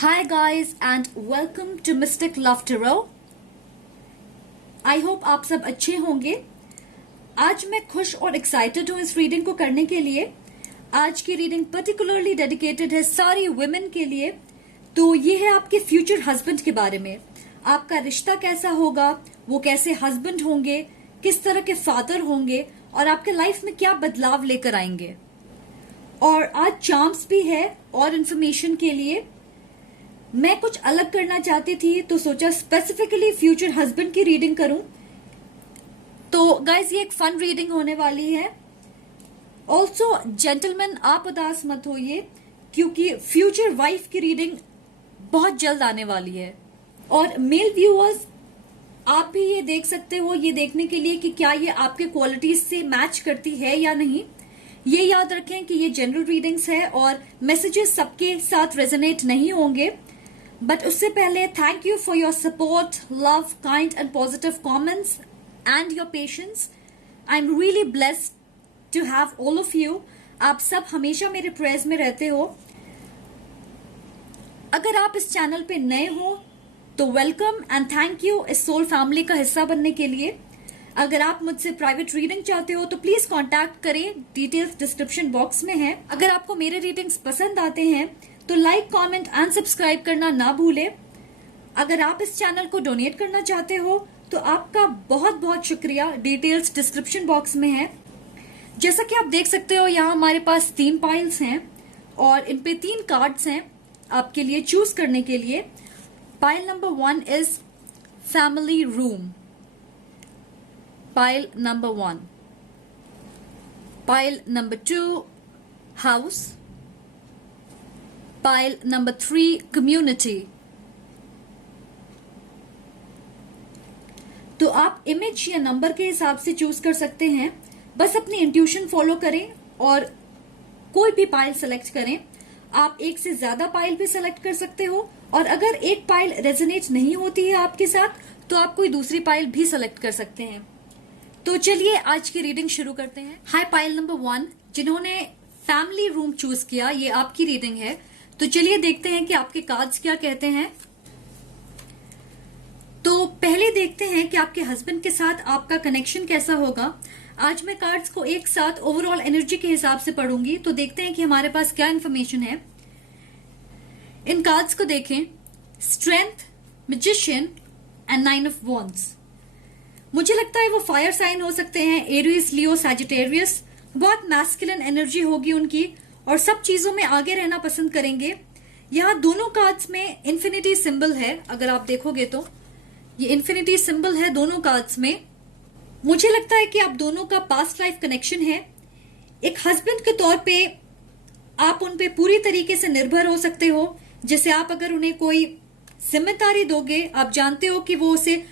Hi guys and welcome to Mystic Love Tarot. I hope आप सब अच्छे होंगे। आज मैं खुश और एक्साइटेड हूँ इस रीडिंग को करने के लिए। आज की रीडिंग पर्टिकुलरली डेडिकेटेड है सारी वुमेन के लिए। तो ये है आपके फ्यूचर हस्बैंड के बारे में। आपका रिश्ता कैसा होगा, वो कैसे हस्बैंड होंगे, किस तरह के फादर होंगे और आपके लाइफ में क्या बदलाव लेकर आएंगे। और आज चार्म्स भी है और इन्फॉर्मेशन के लिए। मैं कुछ अलग करना चाहती थी तो सोचा स्पेसिफिकली फ्यूचर हस्बैंड की रीडिंग करूं। तो गाइज ये एक फन रीडिंग होने वाली है। ऑल्सो जेंटलमैन आप उदास मत होइए क्योंकि फ्यूचर वाइफ की रीडिंग बहुत जल्द आने वाली है। और मेल व्यूअर्स आप भी ये देख सकते हो, ये देखने के लिए कि क्या ये आपके क्वालिटीज से मैच करती है या नहीं। ये याद रखें कि ये जनरल रीडिंग्स है और मैसेजेस सबके साथ रेजोनेट नहीं होंगे। बट उससे पहले thank you for your support, love, kind and positive comments and your patience. I am really blessed to have all of you. आप सब हमेशा मेरे प्रेयर्स में रहते हो। अगर आप इस चैनल पे नए हो तो वेलकम एंड थैंक यू इस सोल फैमिली का हिस्सा बनने के लिए। अगर आप मुझसे प्राइवेट रीडिंग चाहते हो तो प्लीज कांटेक्ट करें, डिटेल्स डिस्क्रिप्शन बॉक्स में है। अगर आपको मेरे रीडिंग्स पसंद आते हैं तो लाइक, कमेंट एंड सब्सक्राइब करना ना भूलें। अगर आप इस चैनल को डोनेट करना चाहते हो तो आपका बहुत बहुत शुक्रिया, डिटेल्स डिस्क्रिप्शन बॉक्स में है। जैसा कि आप देख सकते हो यहाँ हमारे पास 3 पाइल्स हैं और इन पे 3 कार्ड्स हैं आपके लिए चूज करने के लिए। Pile number 1 is family room, pile number 1। Pile number 2 house, pile number 3 community. तो आप इमेज या नंबर के हिसाब से चूज कर सकते हैं। बस अपनी इंट्यूशन फॉलो करें और कोई भी पाइल सेलेक्ट करें। आप एक से ज्यादा पाइल भी सेलेक्ट कर सकते हो और अगर एक पाइल रेजोनेट नहीं होती है आपके साथ तो आप कोई दूसरी पाइल भी सेलेक्ट कर सकते हैं। तो चलिए आज की रीडिंग शुरू करते हैं। हाय पाइल नंबर 1, जिन्होंने फैमिली रूम चूज किया, ये आपकी रीडिंग है। तो चलिए देखते हैं कि आपके कार्ड्स क्या कहते हैं। तो पहले देखते हैं कि आपके हस्बैंड के साथ आपका कनेक्शन कैसा होगा। आज मैं कार्ड्स को एक साथ ओवरऑल एनर्जी के हिसाब से पढ़ूंगी। तो देखते हैं कि हमारे पास क्या इन्फॉर्मेशन है। इन कार्ड्स को देखें, strength, magician and 9 of wands. मुझे लगता है वो फायर साइन हो सकते हैं, एरीज, लियो, सैजिटेरियस। बहुत मैस्कुलिन एनर्जी होगी उनकी और सब चीजों में आगे रहना पसंद करेंगे। यहाँ दोनों कार्ड्स में इन्फिनिटी सिंबल है। अगर आप देखोगे तो ये इन्फिनिटी सिंबल है दोनों कार्ड्स में। मुझे लगता है कि आप दोनों का पास्ट लाइफ कनेक्शन है। एक हस्बैंड के तौर पे आप उन पे पूरी तरीके से निर्भर हो सकते हो। जैसे आप अगर उन्हें कोई जिम्मेदारी दोगे, आप जानते हो कि वो उसे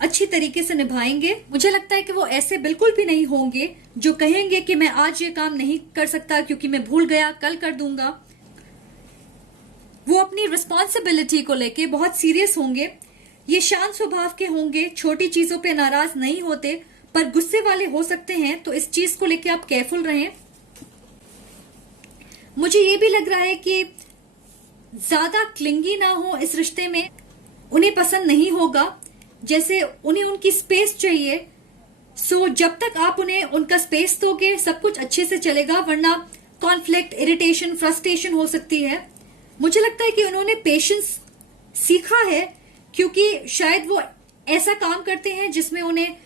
अच्छी तरीके से निभाएंगे। मुझे लगता है कि वो ऐसे बिल्कुल भी नहीं होंगे जो कहेंगे कि मैं आज ये काम नहीं कर सकता क्योंकि मैं भूल गया, कल कर दूंगा। वो अपनी रिस्पॉन्सिबिलिटी को लेके बहुत सीरियस होंगे। ये शांत स्वभाव के होंगे, छोटी चीजों पे नाराज नहीं होते पर गुस्से वाले हो सकते हैं। तो इस चीज को लेके आप केयरफुल रहें। मुझे ये भी लग रहा है कि ज्यादा क्लिंगी ना हो इस रिश्ते में। उन्हें पसंद नहीं होगा, जैसे उन्हें उनकी स्पेस चाहिए। सो जब तक आप उन्हें उनका स्पेस दोगे सब कुछ अच्छे से चलेगा, वरना कॉन्फ्लिक्ट, इरिटेशन, फ्रस्ट्रेशन हो सकती है। मुझे लगता है कि उन्होंने पेशेंस सीखा है क्योंकि शायद वो ऐसा काम करते हैं जिसमें उन्हें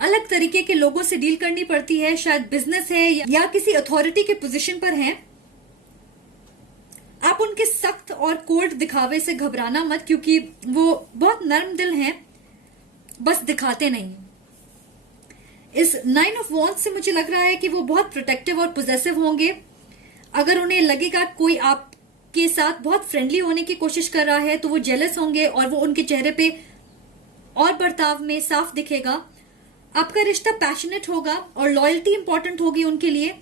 अलग तरीके के लोगों से डील करनी पड़ती है। शायद बिजनेस है या किसी अथॉरिटी के पोजीशन पर हैं। आप उनके सख्त और कोल्ड दिखावे से घबराना मत क्योंकि वो बहुत नर्म दिल हैं, बस दिखाते नहीं। इस 9 ऑफ वॉन्ड्स से मुझे लग रहा है कि वो बहुत प्रोटेक्टिव और पोजेसिव होंगे। अगर उन्हें लगेगा कोई आपके साथ बहुत फ्रेंडली होने की कोशिश कर रहा है तो वो जेलस होंगे और वो उनके चेहरे पे और बर्ताव में साफ दिखेगा। आपका रिश्ता पैशनेट होगा और लॉयल्टी इंपॉर्टेंट होगी उनके लिए।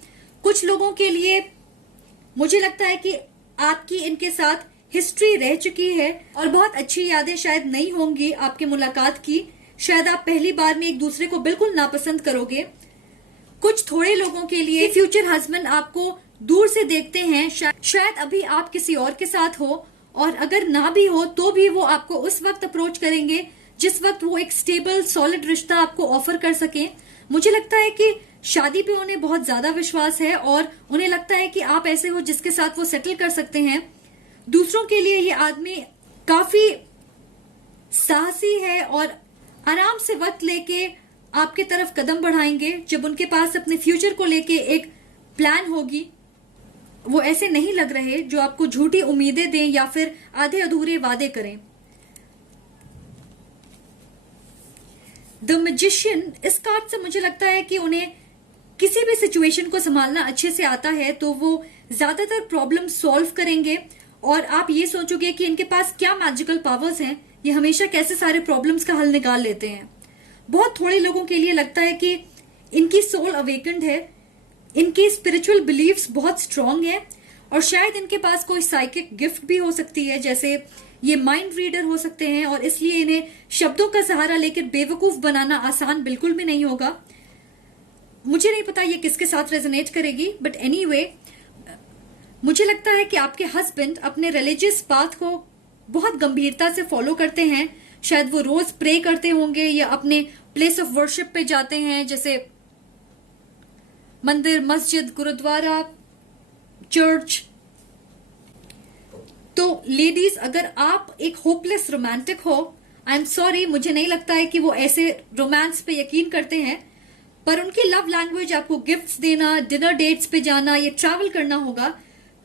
कुछ लोगों के लिए मुझे लगता है कि आपकी इनके साथ हिस्ट्री रह चुकी है और बहुत अच्छी यादें शायद नहीं होंगी आपके मुलाकात की। शायद आप पहली बार में एक दूसरे को बिल्कुल नापसंद करोगे। कुछ थोड़े लोगों के लिए फ्यूचर हस्बैंड आपको दूर से देखते हैं, शायद अभी आप किसी और के साथ हो और अगर ना भी हो तो भी वो आपको उस वक्त अप्रोच करेंगे जिस वक्त वो एक स्टेबल सॉलिड रिश्ता आपको ऑफर कर सके। मुझे लगता है कि शादी पे उन्हें बहुत ज्यादा विश्वास है और उन्हें लगता है कि आप ऐसे हो जिसके साथ वो सेटल कर सकते हैं। दूसरों के लिए ये आदमी काफी साहसी है और आराम से वक्त लेके आपके तरफ कदम बढ़ाएंगे जब उनके पास अपने फ्यूचर को लेके एक प्लान होगी। वो ऐसे नहीं लग रहे जो आपको झूठी उम्मीदें दें या फिर आधे अधूरे वादे करें। द मैजिशियन, इस कार्ड से मुझे लगता है कि उन्हें किसी भी सिचुएशन को संभालना अच्छे से आता है, तो वो ज्यादातर प्रॉब्लम सॉल्व करेंगे और आप ये सोचोगे कि इनके पास क्या मैजिकल पावर्स हैं, ये हमेशा कैसे सारे प्रॉब्लम्स का हल निकाल लेते हैं। बहुत थोड़े लोगों के लिए लगता है कि इनकी सोल अवेकेंड है, इनकी स्पिरिचुअल बिलीव्स बहुत स्ट्रांग है और शायद इनके पास कोई साइकिक गिफ्ट भी हो सकती है, जैसे ये माइंड रीडर हो सकते हैं और इसलिए इन्हें शब्दों का सहारा लेकर बेवकूफ बनाना आसान बिल्कुल भी नहीं होगा। मुझे नहीं पता ये किसके साथ रेजोनेट करेगी, बट एनीवे, मुझे लगता है कि आपके हस्बैंड अपने रिलीजियस पाथ को बहुत गंभीरता से फॉलो करते हैं। शायद वो रोज प्रे करते होंगे या अपने प्लेस ऑफ वर्शिप पे जाते हैं, जैसे मंदिर, मस्जिद, गुरुद्वारा, चर्च। तो लेडीज, अगर आप एक होपलेस रोमांटिक हो, आई एम सॉरी, मुझे नहीं लगता है कि वो ऐसे रोमांस पे यकीन करते हैं, पर उनकी लव लैंग्वेज आपको गिफ्ट्स देना, डिनर डेट्स पे जाना या ट्रैवल करना होगा।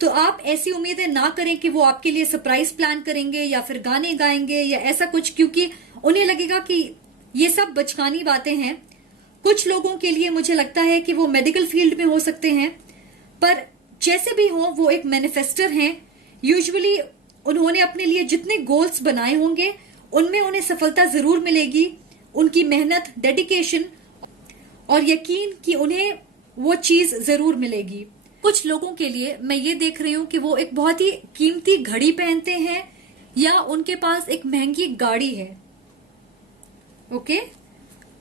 तो आप ऐसी उम्मीदें ना करें कि वो आपके लिए सरप्राइज प्लान करेंगे या फिर गाने गाएंगे या ऐसा कुछ, क्योंकि उन्हें लगेगा कि ये सब बचकानी बातें हैं। कुछ लोगों के लिए मुझे लगता है कि वो मेडिकल फील्ड में हो सकते हैं, पर जैसे भी हो वो एक मैनिफेस्टर हैं। यूजुअली उन्होंने अपने लिए जितने गोल्स बनाए होंगे उनमें उन्हें सफलता जरूर मिलेगी। उनकी मेहनत, डेडिकेशन और यकीन कि उन्हें वो चीज जरूर मिलेगी। कुछ लोगों के लिए मैं ये देख रही हूँ कि वो एक बहुत ही कीमती घड़ी पहनते हैं या उनके पास एक महंगी गाड़ी है। Okay,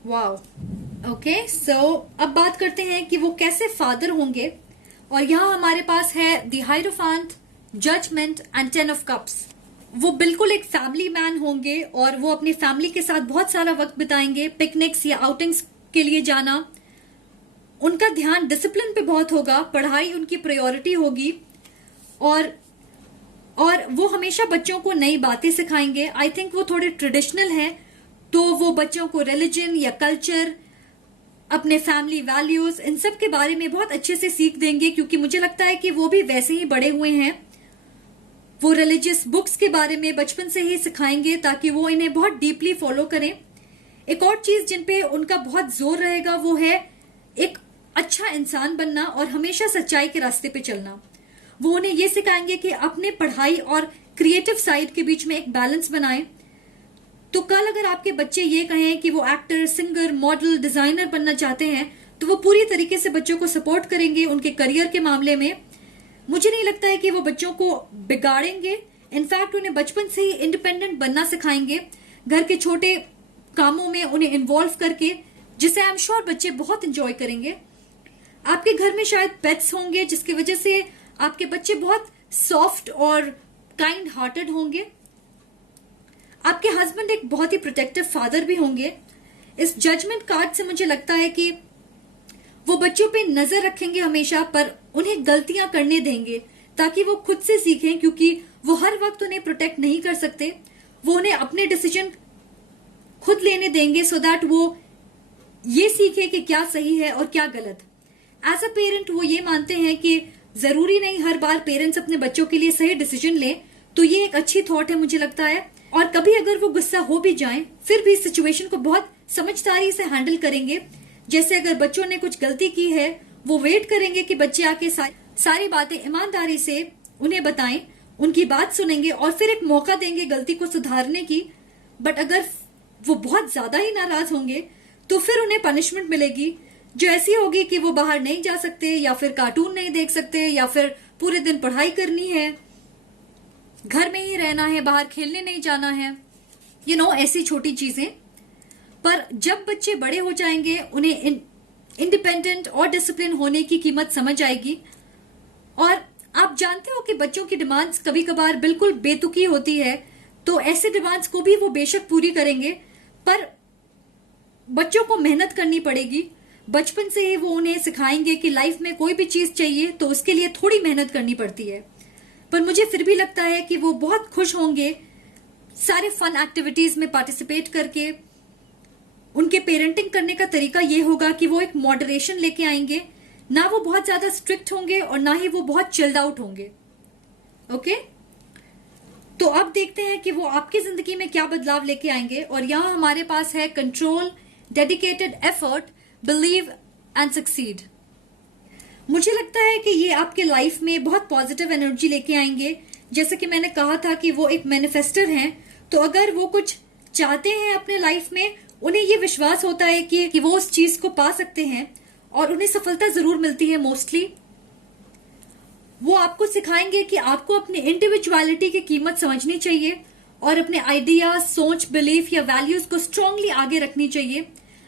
wow, okay. सो अब बात करते हैं कि वो कैसे फादर होंगे। और यहाँ हमारे पास है the hierophant, judgement and 10 of cups. वो बिल्कुल एक फैमिली मैन होंगे और वो अपनी फैमिली के साथ बहुत सारा वक्त बिताएंगे। पिकनिक्स या आउटिंग्स के लिए जाना, उनका ध्यान डिसिप्लिन पे बहुत होगा, पढ़ाई उनकी प्रायोरिटी होगी और वो हमेशा बच्चों को नई बातें सिखाएंगे। आई थिंक वो थोड़े ट्रेडिशनल हैं, तो वो बच्चों को रिलीजन या कल्चर, अपने फैमिली वैल्यूज, इन सब के बारे में बहुत अच्छे से सीख देंगे, क्योंकि मुझे लगता है कि वो भी वैसे ही बड़े हुए हैं। वो रिलीजियस बुक्स के बारे में बचपन से ही सिखाएंगे ताकि वो इन्हें बहुत डीपली फॉलो करें। एक और चीज जिन पे उनका बहुत जोर रहेगा वो है एक अच्छा इंसान बनना और हमेशा सच्चाई के रास्ते पे चलना। वो उन्हें ये सिखाएंगे कि अपने पढ़ाई और क्रिएटिव साइड के बीच में एक बैलेंस बनाएं। तो कल अगर आपके बच्चे ये कहें कि वो एक्टर, सिंगर, मॉडल, डिजाइनर बनना चाहते हैं, तो वो पूरी तरीके से बच्चों को सपोर्ट करेंगे उनके करियर के मामले में। मुझे नहीं लगता है कि वो बच्चों को बिगाड़ेंगे। इनफैक्ट उन्हें बचपन से ही इंडिपेंडेंट बनना सिखाएंगे, घर के छोटे कामों में उन्हें इन्वॉल्व करके, जिसे आई एम श्योर बच्चे बहुत इंजॉय करेंगे। आपके घर में शायद पेट्स होंगे, जिसकी वजह से आपके बच्चे बहुत सॉफ्ट और काइंड हार्टेड होंगे। आपके हस्बैंड एक बहुत ही प्रोटेक्टिव फादर भी होंगे। इस जजमेंट कार्ड से मुझे लगता है कि वो बच्चों पे नजर रखेंगे हमेशा, पर उन्हें गलतियां करने देंगे ताकि वो खुद से सीखें, क्योंकि वो हर वक्त उन्हें प्रोटेक्ट नहीं कर सकते। वो उन्हें अपने डिसीजन खुद लेने देंगे सो दैट वो ये सीखे कि क्या सही है और क्या गलत। एज अ पेरेंट वो ये मानते हैं कि जरूरी नहीं हर बार पेरेंट्स अपने बच्चों के लिए सही डिसीजन लें, तो ये एक अच्छी थॉट है मुझे लगता है। और कभी अगर वो गुस्सा हो भी जाएं, फिर भी सिचुएशन को बहुत समझदारी से हैंडल करेंगे। जैसे अगर बच्चों ने कुछ गलती की है, वो वेट करेंगे कि बच्चे आके सारी बातें ईमानदारी से उन्हें बताएं, उनकी बात सुनेंगे और फिर एक मौका देंगे गलती को सुधारने की। बट अगर वो बहुत ज्यादा ही नाराज होंगे तो फिर उन्हें पनिशमेंट मिलेगी, जो ऐसी होगी कि वो बाहर नहीं जा सकते या फिर कार्टून नहीं देख सकते या फिर पूरे दिन पढ़ाई करनी है, घर में ही रहना है, बाहर खेलने नहीं जाना है, ऐसी छोटी चीजें। पर जब बच्चे बड़े हो जाएंगे उन्हें इंडिपेंडेंट और डिसिप्लिन होने की कीमत समझ आएगी और आप आप जानते हो कि बच्चों की डिमांड्स कभी कभार बिल्कुल बेतुकी होती है, तो ऐसे डिमांड्स को भी वो बेशक पूरी करेंगे, पर बच्चों को मेहनत करनी पड़ेगी। बचपन से ही वो उन्हें सिखाएंगे कि लाइफ में कोई भी चीज चाहिए तो उसके लिए थोड़ी मेहनत करनी पड़ती है। पर मुझे फिर भी लगता है कि वो बहुत खुश होंगे सारे फन एक्टिविटीज में पार्टिसिपेट करके। उनके पेरेंटिंग करने का तरीका ये होगा कि वो एक मॉडरेशन लेके आएंगे, ना वो बहुत ज्यादा स्ट्रिक्ट होंगे और ना ही वो बहुत चिल्ड आउट होंगे। ओके, तो अब देखते हैं कि वो आपकी जिंदगी में क्या बदलाव लेके आएंगे। और यहां हमारे पास है control, dedicated, effort, believe and succeed. मुझे लगता है कि ये आपके लाइफ में बहुत पॉजिटिव एनर्जी लेके आएंगे। जैसे कि मैंने कहा था कि वो एक मैनिफेस्टर हैं, तो अगर वो कुछ चाहते हैं अपने लाइफ में, उन्हें ये विश्वास होता है कि वो उस चीज को पा सकते हैं और उन्हें सफलता जरूर मिलती है मोस्टली। वो आपको सिखाएंगे कि आपको अपनी इंडिविजुअलिटी की कीमत समझनी चाहिए और अपने आइडिया, सोच, बिलीफ या वैल्यूज को स्ट्रांगली आगे रखनी चाहिए।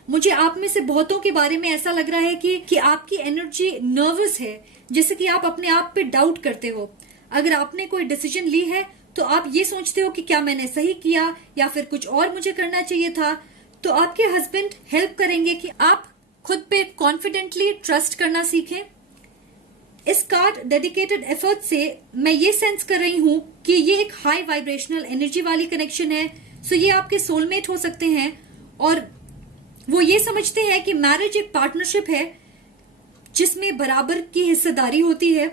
मुझे आप में से बहुतों के बारे में ऐसा लग रहा है कि आपकी एनर्जी नर्वस है, जैसे कि आप अपने आप पे डाउट करते हो। अगर आपने कोई डिसीजन ली है तो आप ये सोचते हो कि क्या मैंने सही किया या फिर कुछ और मुझे करना चाहिए था। तो आपके हस्बैंड हेल्प करेंगे कि आप खुद पे कॉन्फिडेंटली ट्रस्ट करना सीखें। इस कार्ड डेडिकेटेड एफर्ट से मैं ये सेंस कर रही हूं कि ये एक हाई वाइब्रेशनल एनर्जी वाली कनेक्शन है। सो ये आपके सोलमेट हो सकते हैं और वो ये समझते हैं कि मैरिज एक पार्टनरशिप है जिसमें बराबर की हिस्सेदारी होती है।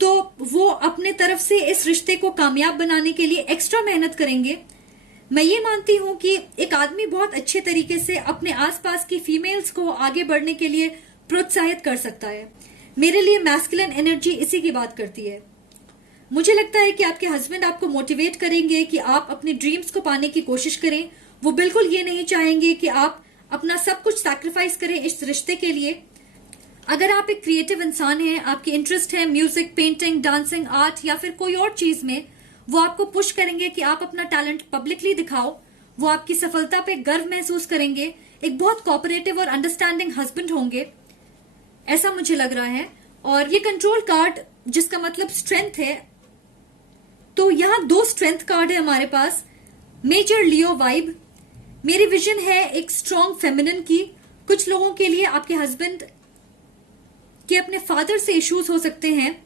तो वो अपने तरफ से इस रिश्ते को कामयाब बनाने के लिए एक्स्ट्रा मेहनत करेंगे। मैं ये मानती हूं कि एक आदमी बहुत अच्छे तरीके से अपने आसपास की फीमेल्स को आगे बढ़ने के लिए प्रोत्साहित कर सकता है। मेरे लिए मैस्कुलिन एनर्जी इसी की बात करती है। मुझे लगता है कि आपके हस्बैंड आपको मोटिवेट करेंगे कि आप अपने ड्रीम्स को पाने की कोशिश करें। वो बिल्कुल ये नहीं चाहेंगे कि आप अपना सब कुछ सैक्रिफाइस करें इस रिश्ते के लिए। अगर आप एक क्रिएटिव इंसान हैं, आपके इंटरेस्ट है म्यूजिक, पेंटिंग, डांसिंग, आर्ट या फिर कोई और चीज में, वो आपको पुश करेंगे कि आप अपना टैलेंट पब्लिकली दिखाओ। वो आपकी सफलता पे गर्व महसूस करेंगे। एक बहुत कोऑपरेटिव और अंडरस्टैंडिंग हस्बैंड होंगे, ऐसा मुझे लग रहा है। और ये कंट्रोल कार्ड जिसका मतलब स्ट्रेंथ है, तो यहां 2 स्ट्रेंथ कार्ड है हमारे पास। मेजर लियो वाइब, मेरी विजन है एक स्ट्रॉन्ग फेमिनिन की। कुछ लोगों के लिए आपके हस्बैंड के अपने फादर से इश्यूज हो सकते हैं।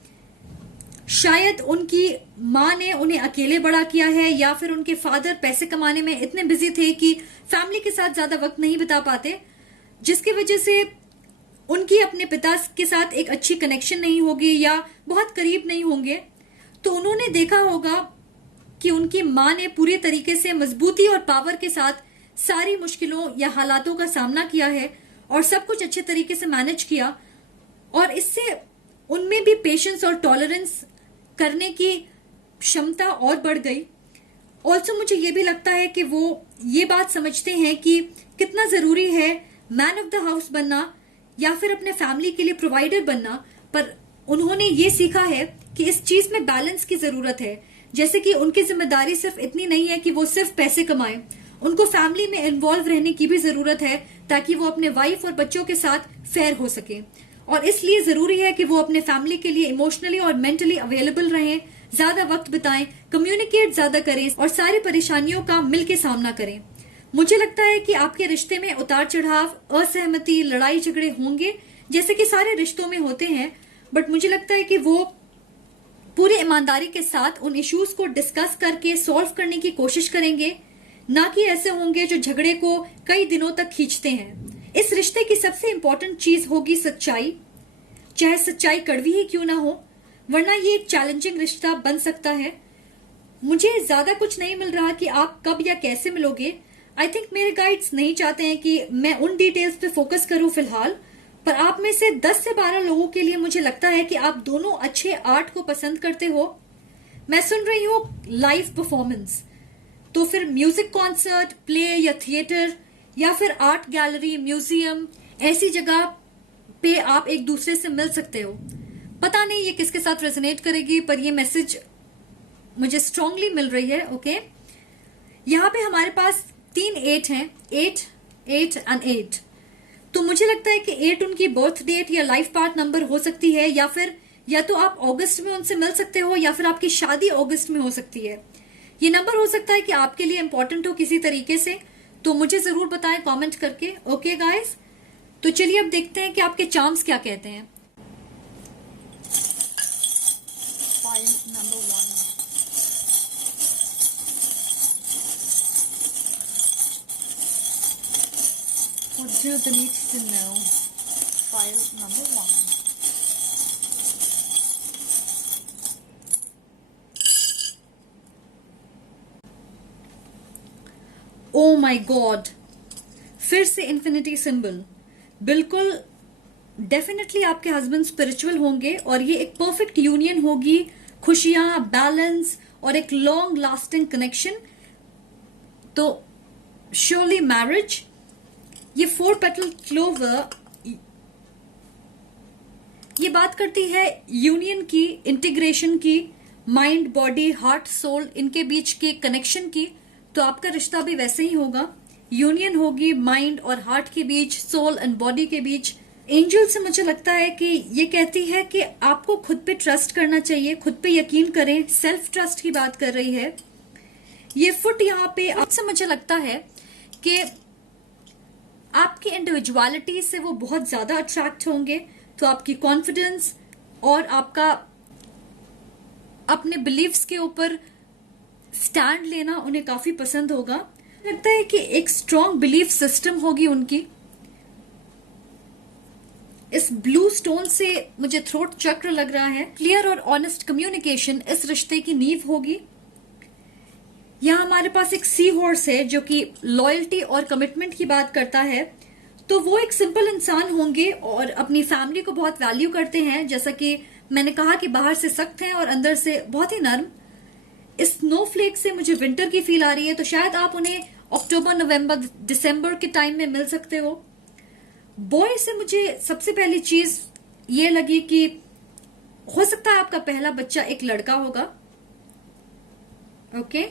शायद उनकी माँ ने उन्हें अकेले बड़ा किया है या फिर उनके फादर पैसे कमाने में इतने बिजी थे कि फैमिली के साथ ज्यादा वक्त नहीं बिता पाते, जिसकी वजह से उनकी अपने पिता के साथ एक अच्छी कनेक्शन नहीं होगी या बहुत करीब नहीं होंगे। तो उन्होंने देखा होगा कि उनकी माँ ने पूरी तरीके से मजबूती और पावर के साथ सारी मुश्किलों या हालातों का सामना किया है और सब कुछ अच्छे तरीके से मैनेज किया, और इससे उनमें भी पेशेंस और टॉलरेंस करने की क्षमता और बढ़ गई। ऑल्सो मुझे ये भी लगता है कि वो ये बात समझते हैं कि कितना जरूरी है मैन ऑफ द हाउस बनना या फिर अपने फैमिली के लिए प्रोवाइडर बनना। पर उन्होंने ये सीखा है कि इस चीज में बैलेंस की जरूरत है। जैसे कि उनकी जिम्मेदारी सिर्फ इतनी नहीं है कि वो सिर्फ पैसे कमाएं, उनको फैमिली में इन्वॉल्व रहने की भी जरूरत है ताकि वो अपने वाइफ और बच्चों के साथ फेयर हो सके। और इसलिए जरूरी है कि वो अपने फैमिली के लिए इमोशनली और मेंटली अवेलेबल रहें, ज्यादा वक्त बिताएं, कम्युनिकेट ज्यादा करें और सारी परेशानियों का मिलकर सामना करें। मुझे लगता है कि आपके रिश्ते में उतार चढ़ाव, असहमति, लड़ाई झगड़े होंगे, जैसे कि सारे रिश्तों में होते हैं। बट मुझे लगता है कि वो पूरी ईमानदारी के साथ उन इश्यूज को डिस्कस करके सॉल्व करने की कोशिश करेंगे, ना कि ऐसे होंगे जो झगड़े को कई दिनों तक खींचते हैं। इस रिश्ते की सबसे इंपॉर्टेंट चीज होगी सच्चाई, चाहे सच्चाई कड़वी ही क्यों ना हो, वरना ये एक चैलेंजिंग रिश्ता बन सकता है। मुझे ज्यादा कुछ नहीं मिल रहा कि आप कब या कैसे मिलोगे। आई थिंक मेरे गाइड्स नहीं चाहते हैं कि मैं उन डिटेल्स पे फोकस करूं फिलहाल, पर आप में से 10 से 12 लोगों के लिए मुझे लगता है कि आप दोनों अच्छे आर्ट को पसंद करते हो। मैं सुन रही हूँ लाइव परफॉर्मेंस, तो फिर म्यूजिक कॉन्सर्ट, प्ले या थिएटर या फिर आर्ट गैलरी, म्यूजियम, ऐसी जगह पे आप एक दूसरे से मिल सकते हो। पता नहीं ये किसके साथ रेजोनेट करेगी, पर ये मैसेज मुझे स्ट्रांगली मिल रही है। ओके, यहाँ पे हमारे पास 3 8 हैं, 8 8 एंड 8। तो मुझे लगता है कि 8 उनकी बर्थ डेट या लाइफ पार्ट नंबर हो सकती है, या फिर या तो आप अगस्त में उनसे मिल सकते हो या फिर आपकी शादी अगस्त में हो सकती है। ये नंबर हो सकता है कि आपके लिए इंपॉर्टेंट हो किसी तरीके से, तो मुझे जरूर बताएं कमेंट करके। ओके गाइस, तो चलिए अब देखते हैं कि आपके चार्म्स क्या कहते हैं। File number 1। What do they need to know? File number 1. Oh my God! फिर से इन्फिनिटी सिंबल। बिल्कुल डेफिनेटली आपके हस्बैंड स्पिरिचुअल होंगे और ये एक परफेक्ट यूनियन होगी, खुशियां, बैलेंस और एक लॉन्ग लास्टिंग कनेक्शन। तो श्योरली मैरिज। ये 4 पेटल क्लोवर ये बात करती है यूनियन की, इंटीग्रेशन की, माइंड, बॉडी, हार्ट, सोल इनके बीच के कनेक्शन की। तो आपका रिश्ता भी वैसे ही होगा, यूनियन होगी माइंड और हार्ट के बीच, सोल एंड बॉडी के बीच। एंजल से मुझे लगता है कि ये कहती है कि आपको खुद पे ट्रस्ट करना चाहिए, खुद पे यकीन करें, सेल्फ ट्रस्ट की बात कर रही है। ये फुट यहाँ पे आपसे मुझे लगता है कि आपकी इंडिविजुअलिटी से वो बहुत ज्यादा अट्रैक्ट होंगे, तो आपकी कॉन्फिडेंस और आपका अपने बिलीव्स के ऊपर स्टैंड लेना उन्हें काफी पसंद होगा। लगता है कि एक स्ट्रॉन्ग बिलीफ सिस्टम होगी उनकी। इस ब्लू स्टोन से मुझे थ्रोट चक्र लग रहा है। क्लियर और ऑनेस्ट कम्युनिकेशन इस रिश्ते की नींव होगी। यहाँ हमारे पास एक सी हॉर्स है जो कि लॉयल्टी और कमिटमेंट की बात करता है। तो वो एक सिंपल इंसान होंगे और अपनी फैमिली को बहुत वैल्यू करते हैं, जैसा कि मैंने कहा कि बाहर से सख्त हैं और अंदर से बहुत ही नर्म। इस स्नोफ्लेक से मुझे विंटर की फील आ रही है, तो शायद आप उन्हें अक्टूबर, नवंबर, दिसंबर के टाइम में मिल सकते हो। बॉय से मुझे सबसे पहली चीज ये लगी कि हो सकता है आपका पहला बच्चा एक लड़का होगा। ओके,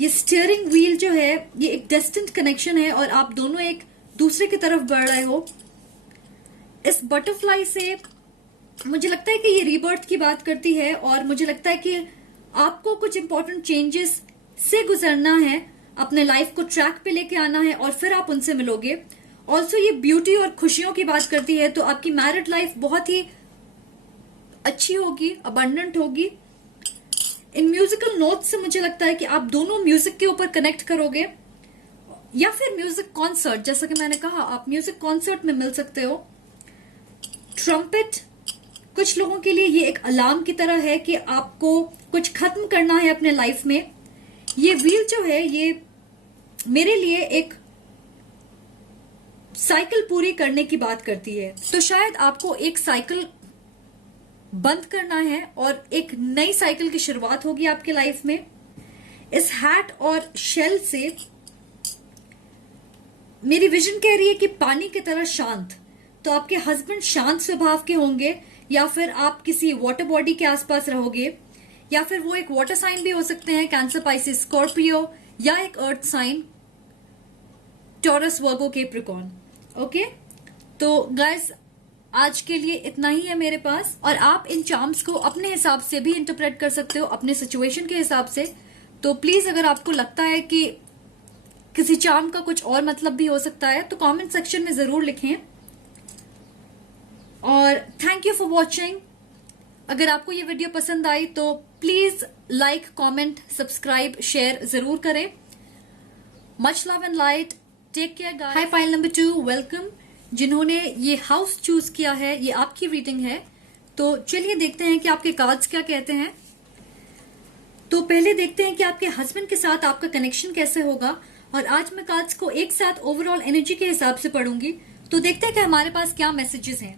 ये स्टीयरिंग व्हील जो है ये एक डेस्टिन्ड कनेक्शन है और आप दोनों एक दूसरे की तरफ बढ़ रहे हो। इस बटरफ्लाई से मुझे लगता है कि ये रीबर्थ की बात करती है और मुझे लगता है कि आपको कुछ इंपॉर्टेंट चेंजेस से गुजरना है, अपने लाइफ को ट्रैक पे लेके आना है और फिर आप उनसे मिलोगे। ऑल्सो ये ब्यूटी और खुशियों की बात करती है, तो आपकी मैरिड लाइफ बहुत ही अच्छी होगी, अबंडेंट होगी। इन म्यूजिकल नोट्स से मुझे लगता है कि आप दोनों म्यूजिक के ऊपर कनेक्ट करोगे या फिर म्यूजिक कॉन्सर्ट, जैसा कि मैंने कहा आप म्यूजिक कॉन्सर्ट में मिल सकते हो। ट्रम्पेट कुछ लोगों के लिए ये एक अलार्म की तरह है कि आपको कुछ खत्म करना है अपने लाइफ में। ये व्हील जो है ये मेरे लिए एक साइकिल पूरी करने की बात करती है। तो शायद आपको एक साइकिल बंद करना है और एक नई साइकिल की शुरुआत होगी आपके लाइफ में। इस हैट और शेल से मेरी विजन कह रही है कि पानी की तरह शांत। तो आपके हस्बैंड शांत स्वभाव के होंगे या फिर आप किसी वाटर बॉडी के आसपास रहोगे या फिर वो एक वाटर साइन भी हो सकते हैं, कैंसर, पाइसिस, स्कॉर्पियो, या एक अर्थ साइन, टॉरस, वर्गो, कैप्रिकॉर्न। ओके, तो गाइस आज के लिए इतना ही है मेरे पास और आप इन चार्म्स को अपने हिसाब से भी इंटरप्रेट कर सकते हो, अपने सिचुएशन के हिसाब से। तो प्लीज अगर आपको लगता है कि किसी चार्म का कुछ और मतलब भी हो सकता है तो कमेंट सेक्शन में जरूर लिखें। और थैंक यू फॉर वॉचिंग। अगर आपको ये वीडियो पसंद आई तो please like, comment, subscribe, share जरूर करें। Much love and light, take care guys. Hi file number 2, welcome. जिन्होंने ये हाउस चूज किया है, ये आपकी रीडिंग है। तो चलिए देखते हैं कि आपके कार्ड्स क्या कहते हैं। तो पहले देखते हैं कि आपके हस्बैंड के साथ आपका कनेक्शन कैसे होगा और आज मैं कार्ड्स को एक साथ ओवरऑल एनर्जी के हिसाब से पढ़ूंगी। तो देखते हैं कि हमारे पास क्या मैसेजेस हैं।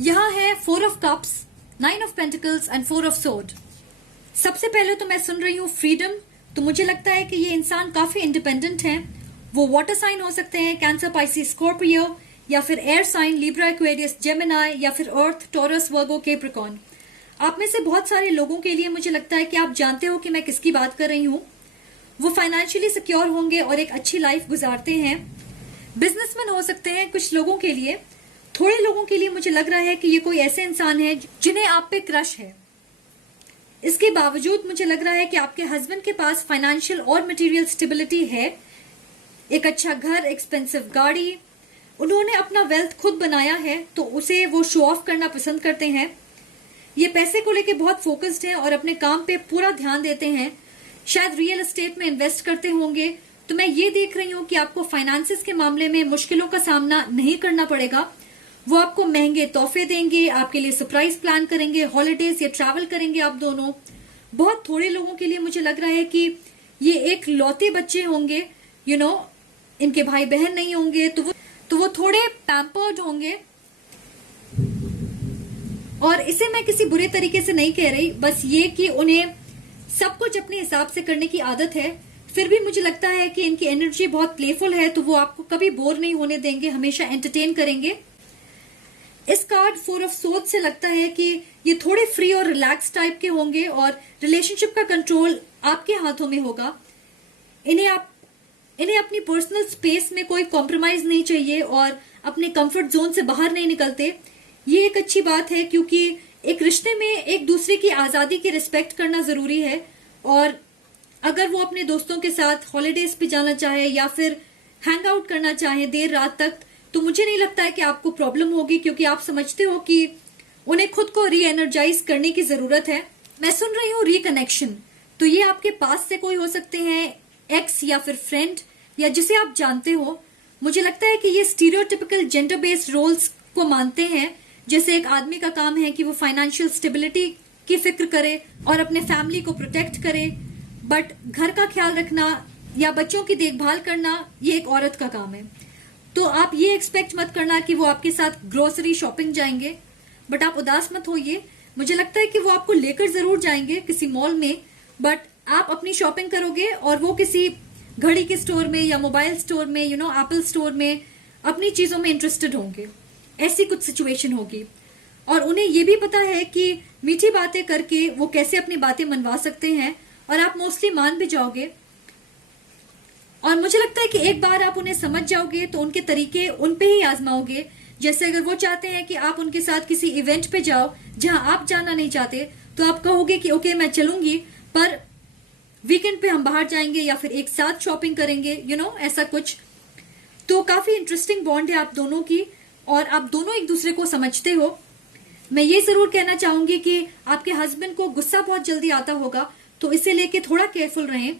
यहाँ है 4 of cups, 9 of pentacles and 4 of sword. सबसे पहले तो मैं सुन रही हूँ फ्रीडम। तो मुझे लगता है कि ये इंसान काफी इंडिपेंडेंट है। वो वाटर साइन हो सकते हैं, कैंसर, पाइसिस, स्कॉर्पियो, या फिर air sign, Libra, Aquarius, Gemini, या फिर अर्थ, टॉरस, वर्गो, कैप्रिकॉर्न। आप में से बहुत सारे लोगों के लिए मुझे लगता है कि आप जानते हो कि मैं किसकी बात कर रही हूँ। वो फाइनेंशियली सिक्योर होंगे और एक अच्छी लाइफ गुजारते हैं। बिजनेसमैन हो सकते हैं कुछ लोगों के लिए। थोड़े लोगों के लिए मुझे लग रहा है कि ये कोई ऐसे इंसान है जिन्हें आप पे क्रश है। इसके बावजूद मुझे लग रहा है कि आपके हस्बैंड के पास फाइनेंशियल और मटेरियल स्टेबिलिटी है, एक अच्छा घर, एक्सपेंसिव गाड़ी, उन्होंने अपना वेल्थ खुद बनाया है, तो उसे वो शो ऑफ करना पसंद करते हैं। ये पैसे को लेके बहुत फोकस्ड हैं और अपने काम पे पूरा ध्यान देते हैं। शायद रियल एस्टेट में इन्वेस्ट करते होंगे। तो मैं ये देख रही हूँ कि आपको फाइनेंसिस के मामले में मुश्किलों का सामना नहीं करना पड़ेगा। वो आपको महंगे तोहफे देंगे, आपके लिए सरप्राइज प्लान करेंगे, हॉलीडेज या ट्रैवल करेंगे आप दोनों। बहुत थोड़े लोगों के लिए मुझे लग रहा है कि ये एक लौते बच्चे होंगे, इनके भाई बहन नहीं होंगे, तो वो थोड़े पैम्पर्ड होंगे। और इसे मैं किसी बुरे तरीके से नहीं कह रही, बस ये कि उन्हें सब कुछ अपने हिसाब से करने की आदत है। फिर भी मुझे लगता है कि इनकी एनर्जी बहुत प्लेफुल है, तो वो आपको कभी बोर नहीं होने देंगे, हमेशा एंटरटेन करेंगे। इस कार्ड 4 ऑफ सोर्ड्स से लगता है कि ये थोड़े फ्री और रिलैक्स टाइप के होंगे और रिलेशनशिप का कंट्रोल आपके हाथों में होगा। इन्हें अपनी पर्सनल स्पेस में कोई कॉम्प्रोमाइज नहीं चाहिए और अपने कंफर्ट जोन से बाहर नहीं निकलते। ये एक अच्छी बात है, क्योंकि एक रिश्ते में एक दूसरे की आजादी की रिस्पेक्ट करना जरूरी है। और अगर वो अपने दोस्तों के साथ हॉलीडेज पे जाना चाहे या फिर हैंग आउट करना चाहे देर रात तक, तो मुझे नहीं लगता है कि आपको प्रॉब्लम होगी, क्योंकि आप समझते हो कि उन्हें खुद को री एनर्जाइज करने की जरूरत है। मैं सुन रही हूँ रिकनेक्शन, तो ये आपके पास से कोई हो सकते हैं, एक्स या फिर फ्रेंड या जिसे आप जानते हो। मुझे लगता है कि ये स्टीरियोटिपिकल जेंडर बेस्ड रोल्स को मानते हैं, जैसे एक आदमी का काम है कि वो फाइनेंशियल स्टेबिलिटी की फिक्र करे और अपने फैमिली को प्रोटेक्ट करे, बट घर का ख्याल रखना या बच्चों की देखभाल करना ये एक औरत का काम है। तो आप ये एक्सपेक्ट मत करना कि वो आपके साथ ग्रोसरी शॉपिंग जाएंगे, बट आप उदास मत होइए। मुझे लगता है कि वो आपको लेकर जरूर जाएंगे किसी मॉल में, बट आप अपनी शॉपिंग करोगे और वो किसी घड़ी के स्टोर में या मोबाइल स्टोर में, एप्पल स्टोर में अपनी चीजों में इंटरेस्टेड होंगे। ऐसी कुछ सिचुएशन होगी और उन्हें ये भी पता है कि मीठी बातें करके वो कैसे अपनी बातें मनवा सकते हैं, और आप मोस्टली मान भी जाओगे। और मुझे लगता है कि एक बार आप उन्हें समझ जाओगे तो उनके तरीके उन पे ही आजमाओगे। जैसे अगर वो चाहते हैं कि आप उनके साथ किसी इवेंट पे जाओ जहां आप जाना नहीं चाहते, तो आप कहोगे कि ओके मैं चलूंगी, पर वीकेंड पे हम बाहर जाएंगे या फिर एक साथ शॉपिंग करेंगे, ऐसा कुछ। तो काफी इंटरेस्टिंग बॉन्ड है आप दोनों की और आप दोनों एक दूसरे को समझते हो। मैं ये जरूर कहना चाहूंगी कि आपके हस्बैंड को गुस्सा बहुत जल्दी आता होगा, तो इसे लेके थोड़ा केयरफुल रहें।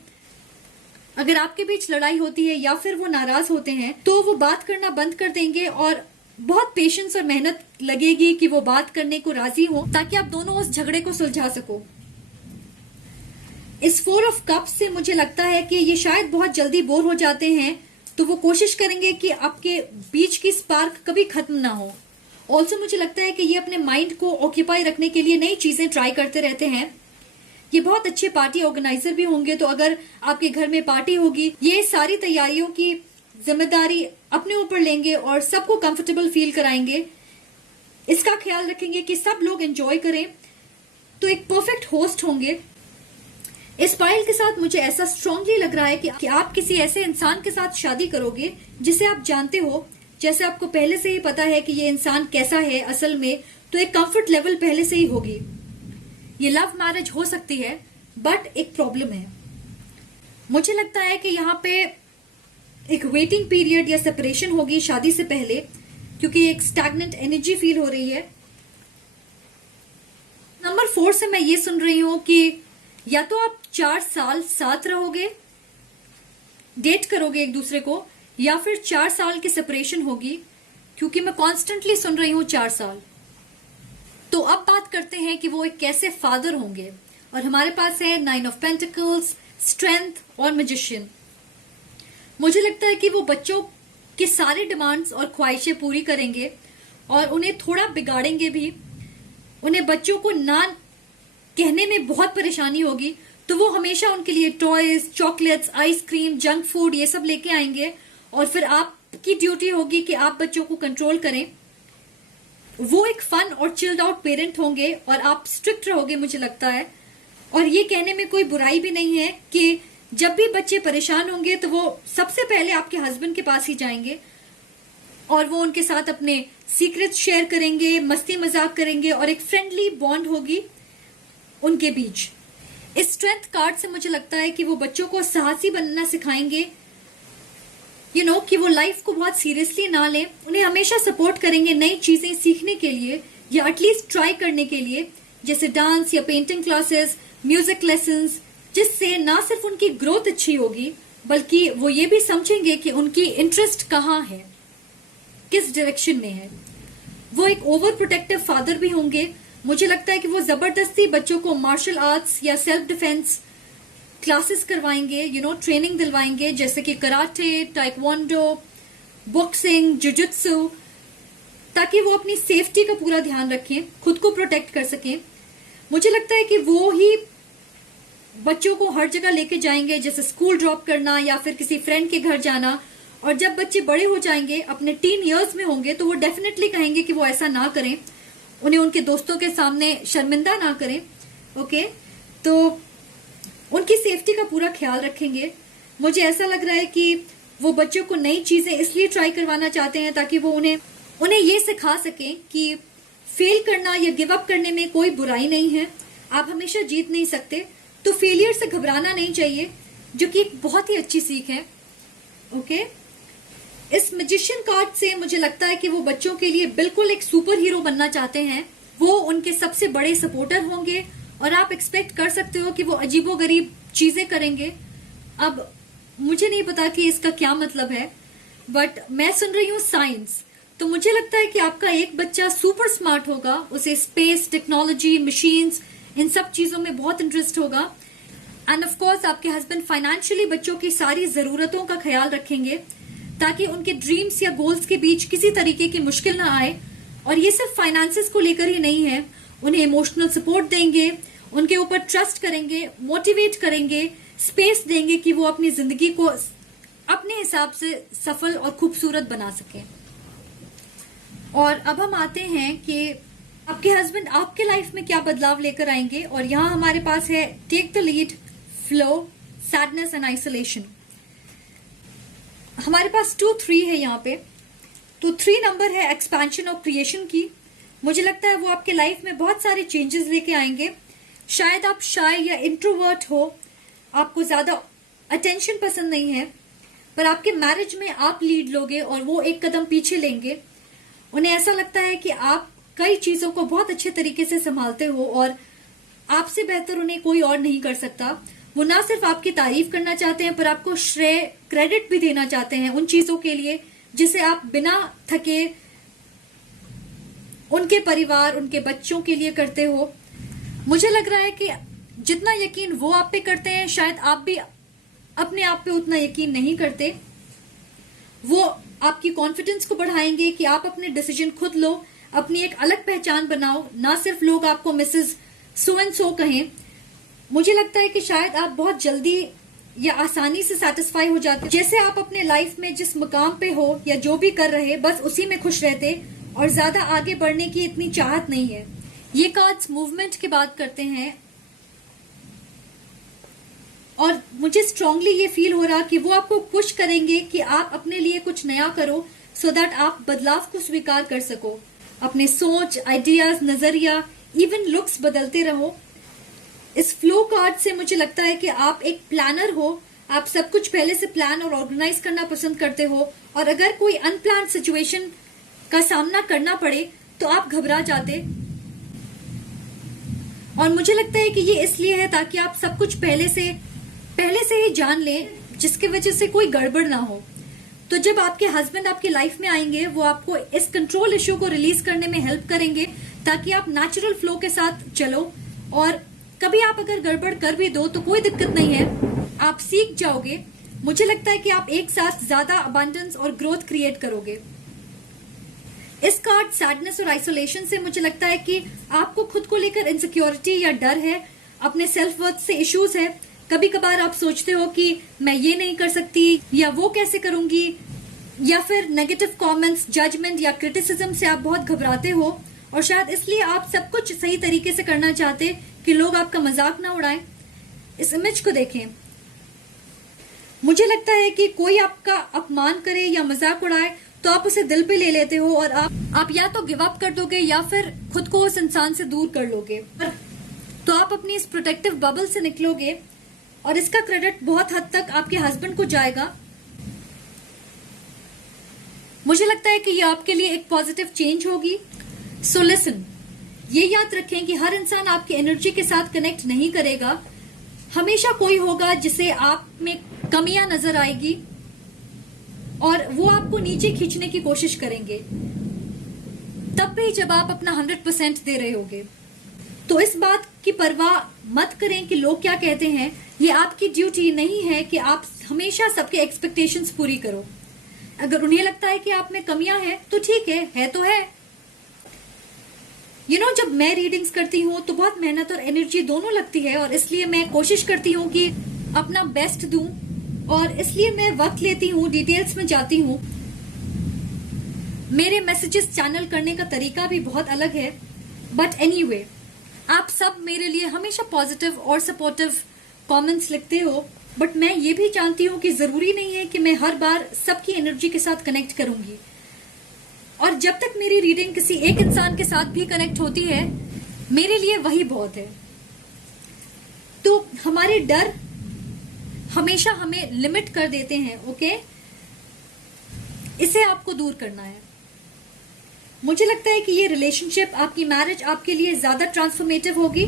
अगर आपके बीच लड़ाई होती है या फिर वो नाराज होते हैं, तो वो बात करना बंद कर देंगे और बहुत पेशेंस और मेहनत लगेगी कि वो बात करने को राजी हो, ताकि आप दोनों उस झगड़े को सुलझा सको। इस 4 ऑफ कप्स से मुझे लगता है कि ये शायद बहुत जल्दी बोर हो जाते हैं, तो वो कोशिश करेंगे कि आपके बीच की स्पार्क कभी खत्म ना हो। ऑल्सो मुझे लगता है कि ये अपने माइंड को ऑक्यूपाई रखने के लिए नई चीजें ट्राई करते रहते हैं। ये बहुत अच्छे पार्टी ऑर्गेनाइजर भी होंगे, तो अगर आपके घर में पार्टी होगी, ये सारी तैयारियों की जिम्मेदारी अपने ऊपर लेंगे और सबको कंफर्टेबल फील कराएंगे। इसका ख्याल रखेंगे कि सब लोग एंजॉय करें, तो एक परफेक्ट होस्ट होंगे। इस पाइल के साथ मुझे ऐसा स्ट्रांगली लग रहा है कि आप किसी ऐसे इंसान के साथ शादी करोगे जिसे आप जानते हो, जैसे आपको पहले से ही पता है कि ये इंसान कैसा है असल में, तो एक कंफर्ट लेवल पहले से ही होगी। ये लव मैरिज हो सकती है, बट एक प्रॉब्लम है। मुझे लगता है कि यहाँ पे एक वेटिंग पीरियड या सेपरेशन होगी शादी से पहले, क्योंकि एक स्टैग्नेंट एनर्जी फील हो रही है। नंबर 4 से मैं ये सुन रही हूं कि या तो आप 4 साल साथ रहोगे, डेट करोगे एक दूसरे को, या फिर 4 साल की सेपरेशन होगी, क्योंकि मैं कॉन्स्टेंटली सुन रही हूं 4 साल। तो अब बात करते हैं कि वो एक कैसे फादर होंगे। और हमारे पास है 9 ऑफ पेंटिकल्स, स्ट्रेंथ और मैजिशियन। मुझे लगता है कि वो बच्चों के सारे डिमांड्स और ख्वाहिशें पूरी करेंगे और उन्हें थोड़ा बिगाड़ेंगे भी। उन्हें बच्चों को ना कहने में बहुत परेशानी होगी, तो वो हमेशा उनके लिए toys, chocolates, ice cream, junk food ये सब लेके आएंगे, और फिर आपकी ड्यूटी होगी कि आप बच्चों को कंट्रोल करें। वो एक फन और चिल्ड आउट पेरेंट होंगे और आप स्ट्रिक्ट रहोगे, मुझे लगता है। और ये कहने में कोई बुराई भी नहीं है कि जब भी बच्चे परेशान होंगे तो वो सबसे पहले आपके हस्बैंड के पास ही जाएंगे और वो उनके साथ अपने सीक्रेट्स शेयर करेंगे, मस्ती मजाक करेंगे और एक फ्रेंडली बॉन्ड होगी उनके बीच। इस स्ट्रेंथ कार्ड से मुझे लगता है कि वो बच्चों को साहसी बनना सिखाएंगे, कि वो लाइफ को बहुत सीरियसली ना लें, उन्हें हमेशा सपोर्ट करेंगे नई चीजें सीखने के लिए या एटलीस्ट ट्राई करने के लिए, जैसे डांस या पेंटिंग क्लासेस, म्यूजिक लेसन्स, जिससे ना सिर्फ उनकी ग्रोथ अच्छी होगी बल्कि वो ये भी समझेंगे कि उनकी इंटरेस्ट कहाँ है, किस डायरेक्शन में है। वो एक ओवर प्रोटेक्टिव फादर भी होंगे। मुझे लगता है कि वो जबरदस्ती बच्चों को मार्शल आर्ट्स या सेल्फ डिफेंस क्लासेस करवाएंगे, ट्रेनिंग दिलवाएंगे, जैसे कि कराटे, टाइक्वांडो, बॉक्सिंग, जुजुत्सु, ताकि वो अपनी सेफ्टी का पूरा ध्यान रखें, खुद को प्रोटेक्ट कर सकें। मुझे लगता है कि वो ही बच्चों को हर जगह लेके जाएंगे, जैसे स्कूल ड्रॉप करना या फिर किसी फ्रेंड के घर जाना। और जब बच्चे बड़े हो जाएंगे, अपने टीन ईयर्स में होंगे, तो वो डेफिनेटली कहेंगे कि वो ऐसा ना करें, उन्हें उनके दोस्तों के सामने शर्मिंदा ना करें। ओके, तो उनकी सेफ्टी का पूरा ख्याल रखेंगे। मुझे ऐसा लग रहा है कि वो बच्चों को नई चीजें इसलिए ट्राई करवाना चाहते हैं ताकि वो उन्हें ये सिखा सकें कि फेल करना या गिव अप करने में कोई बुराई नहीं है। आप हमेशा जीत नहीं सकते, तो फेलियर से घबराना नहीं चाहिए, जो कि एक बहुत ही अच्छी सीख है। ओके, इस मैजिशियन कार्ड से मुझे लगता है कि वो बच्चों के लिए बिल्कुल एक सुपर हीरो बनना चाहते हैं। वो उनके सबसे बड़े सपोर्टर होंगे और आप एक्सपेक्ट कर सकते हो कि वो अजीबोगरीब चीजें करेंगे। अब मुझे नहीं पता कि इसका क्या मतलब है, बट मैं सुन रही हूँ साइंस, तो मुझे लगता है कि आपका एक बच्चा सुपर स्मार्ट होगा, उसे स्पेस, टेक्नोलॉजी, मशीन्स, इन सब चीजों में बहुत इंटरेस्ट होगा। एंड ऑफ कोर्स आपके हस्बैंड फाइनेंशियली बच्चों की सारी जरूरतों का ख्याल रखेंगे ताकि उनके ड्रीम्स या गोल्स के बीच किसी तरीके की मुश्किल ना आए। और ये सिर्फ फाइनेंसेस को लेकर ही नहीं है, उन्हें इमोशनल सपोर्ट देंगे, उनके ऊपर ट्रस्ट करेंगे, मोटिवेट करेंगे, स्पेस देंगे कि वो अपनी जिंदगी को अपने हिसाब से सफल और खूबसूरत बना सके। और अब हम आते हैं कि आपके हस्बैंड आपके लाइफ में क्या बदलाव लेकर आएंगे। और यहाँ हमारे पास है take the lead, flow, sadness and isolation. हमारे पास 2-3 है यहाँ पे। तो 3 नंबर है एक्सपेंशन और क्रिएशन की। मुझे लगता है वो आपके लाइफ में बहुत सारे चेंजेस लेके आएंगे। शायद आप शाय या इंट्रोवर्ट हो, आपको ज्यादा अटेंशन पसंद नहीं है, पर आपके मैरिज में आप लीड लोगे और वो एक कदम पीछे लेंगे। उन्हें ऐसा लगता है कि आप कई चीजों को बहुत अच्छे तरीके से संभालते हो और आपसे बेहतर उन्हें कोई और नहीं कर सकता। वो ना सिर्फ आपकी तारीफ करना चाहते हैं, पर आपको श्रेय, क्रेडिट भी देना चाहते हैं उन चीजों के लिए जिसे आप बिना थके उनके परिवार, उनके बच्चों के लिए करते हो। मुझे लग रहा है कि जितना यकीन वो आप पे करते हैं, शायद आप भी अपने आप पे उतना यकीन नहीं करते। वो आपकी कॉन्फिडेंस को बढ़ाएंगे कि आप अपने डिसीजन खुद लो, अपनी एक अलग पहचान बनाओ, ना सिर्फ लोग आपको मिसेस सो एंड सो कहें। मुझे लगता है कि शायद आप बहुत जल्दी या आसानी से सेटिस्फाई हो जाते, जैसे आप अपने लाइफ में जिस मुकाम पे हो या जो भी कर रहे, बस उसी में खुश रहते और ज्यादा आगे बढ़ने की इतनी चाहत नहीं है। ये कार्ड्स मूवमेंट की बात करते हैं और मुझे स्ट्रांगली ये फील हो रहा कि वो आपको पुश करेंगे कि आप अपने लिए कुछ नया करो, सो दैट आप बदलाव को स्वीकार कर सको। अपने सोच, आइडियाज, नजरिया, इवन लुक्स बदलते रहो। इस फ्लो कार्ड से मुझे लगता है कि आप एक प्लानर हो, आप सब कुछ पहले से प्लान और ऑर्गेनाइज करना पसंद करते हो, और अगर कोई अनप्लान सिचुएशन का सामना करना पड़े तो आप घबरा जाते। और मुझे लगता है कि ये इसलिए है ताकि आप सब कुछ पहले से ही जान लें, जिसकी वजह से कोई गड़बड़ ना हो। तो जब आपके हस्बैंड आपकी लाइफ में आएंगे, वो आपको इस कंट्रोल इश्यू को रिलीज करने में हेल्प करेंगे ताकि आप नेचुरल फ्लो के साथ चलो। और कभी आप अगर गड़बड़ कर भी दो तो कोई दिक्कत नहीं है, आप सीख जाओगे। मुझे लगता है कि आप एक साथ ज्यादा अबंडेंस और ग्रोथ क्रिएट करोगे। इस कार्ड सैडनेस और आइसोलेशन से मुझे लगता है कि आपको खुद को लेकर इनसिक्योरिटी या डर है, अपने सेल्फ वर्थ से इश्यूज है। कभी कभार आप सोचते हो कि मैं ये नहीं कर सकती या वो कैसे करूंगी, या फिर नेगेटिव कमेंट्स, जजमेंट या क्रिटिसिज्म से आप बहुत घबराते हो, और शायद इसलिए आप सब कुछ सही तरीके से करना चाहते कि लोग आपका मजाक ना उड़ाएं। इस इमेज को देखें। मुझे लगता है कि कोई आपका अपमान करे या मजाक उड़ाए तो आप उसे दिल पे ले लेते हो और आप या तो गिव अप कर दोगे या फिर खुद को उस इंसान से दूर कर लोगे। तो आप अपनी इस प्रोटेक्टिव बबल से निकलोगे और इसका क्रेडिट बहुत हद तक आपके हस्बैंड को जाएगा। मुझे लगता है कि ये आपके लिए एक पॉजिटिव चेंज होगी। सो लिसन, ये याद रखें कि हर इंसान आपकी एनर्जी के साथ कनेक्ट नहीं करेगा। हमेशा कोई होगा जिसे आप में कमियां नजर आएगी और वो आपको नीचे खींचने की कोशिश करेंगे, तब भी जब आप अपना 100% दे रहे होगे। तो इस बात की परवाह मत करें कि लोग क्या कहते हैं। ये आपकी ड्यूटी नहीं है कि आप हमेशा सबके एक्सपेक्टेशंस पूरी करो। अगर उन्हें लगता है कि आप में कमियां हैं तो ठीक है तो है। जब मैं रीडिंग्स करती हूँ तो बहुत मेहनत और एनर्जी दोनों लगती है और इसलिए मैं कोशिश करती हूँ कि अपना बेस्ट दूं और इसलिए मैं वक्त लेती हूँ, डिटेल्स में जाती हूँ। मेरे मैसेजेस चैनल करने का तरीका भी बहुत अलग है, बट एनीवे, आप सब मेरे लिए हमेशा पॉजिटिव और सपोर्टिव कमेंट्स लिखते हो, बट मैं ये भी जानती हूँ कि जरूरी नहीं है कि मैं हर बार सबकी एनर्जी के साथ कनेक्ट करूंगी। और जब तक मेरी रीडिंग किसी एक इंसान के साथ भी कनेक्ट होती है, मेरे लिए वही बहुत है। तो हमारे डर हमेशा हमें लिमिट कर देते हैं, ओके? इसे आपको दूर करना है। मुझे लगता है कि ये रिलेशनशिप, आपकी मैरिज आपके लिए ज्यादा ट्रांसफॉर्मेटिव होगी।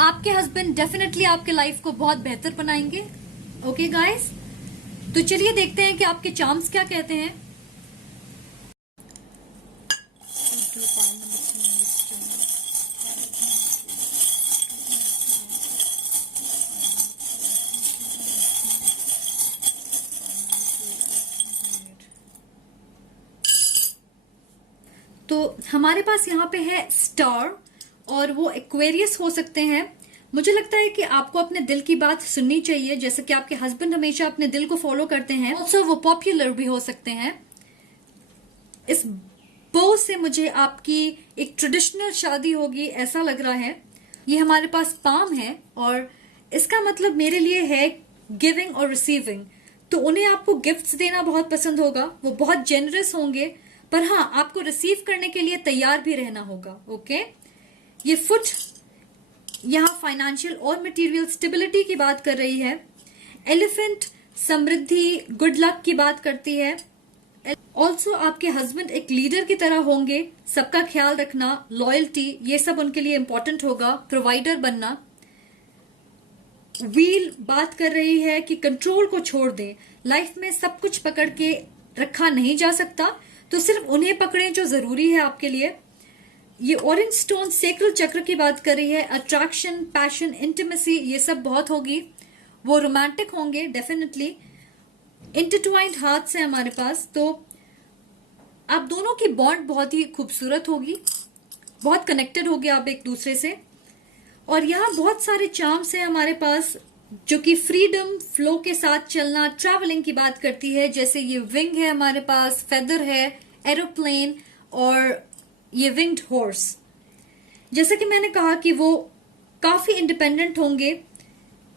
आपके हस्बैंड डेफिनेटली आपके लाइफ को बहुत बेहतर बनाएंगे। ओके गाइस, तो चलिए देखते हैं कि आपके चार्म्स क्या कहते हैं। तो हमारे पास यहाँ पे है स्टार और वो एक्वेरियस हो सकते हैं। मुझे लगता है कि आपको अपने दिल की बात सुननी चाहिए, जैसे कि आपके हस्बैंड हमेशा अपने दिल को फॉलो करते हैं। ऑल्सो वो पॉपुलर भी हो सकते हैं। इस बो से मुझे आपकी एक ट्रेडिशनल शादी होगी ऐसा लग रहा है। ये हमारे पास पाम है और इसका मतलब मेरे लिए है गिविंग और रिसीविंग। तो उन्हें आपको गिफ्ट्स देना बहुत पसंद होगा, वो बहुत जेनरस होंगे, पर हाँ, आपको रिसीव करने के लिए तैयार भी रहना होगा। ओके, ये फुट यहाँ फाइनेंशियल और मटेरियल स्टेबिलिटी की बात कर रही है। एलिफेंट समृद्धि, गुड लक की बात करती है। ऑल्सो आपके हस्बैंड एक लीडर की तरह होंगे, सबका ख्याल रखना, लॉयल्टी, ये सब उनके लिए इंपॉर्टेंट होगा। प्रोवाइडर बनना। व्हील बात कर रही है कि कंट्रोल को छोड़ दें। लाइफ में सब कुछ पकड़ के रखा नहीं जा सकता, तो सिर्फ उन्हें पकड़ें जो जरूरी है आपके लिए। ये ऑरेंज स्टोन सेक्रल चक्र की बात कर रही है। अट्रैक्शन, पैशन, इंटीमेसी, ये सब बहुत होगी। वो रोमांटिक होंगे डेफिनेटली। इंटरट्वाइंड हार्ट्स है हमारे पास, तो आप दोनों की बॉन्ड बहुत ही खूबसूरत होगी, बहुत कनेक्टेड होगी आप एक दूसरे से। और यहाँ बहुत सारे चार्म्स हैं हमारे पास जो कि फ्रीडम, फ्लो के साथ चलना, ट्रैवलिंग की बात करती है। जैसे ये विंग है हमारे पास, फेदर है, एरोप्लेन और ये विंग्ड हॉर्स। जैसे कि मैंने कहा कि वो काफी इंडिपेंडेंट होंगे।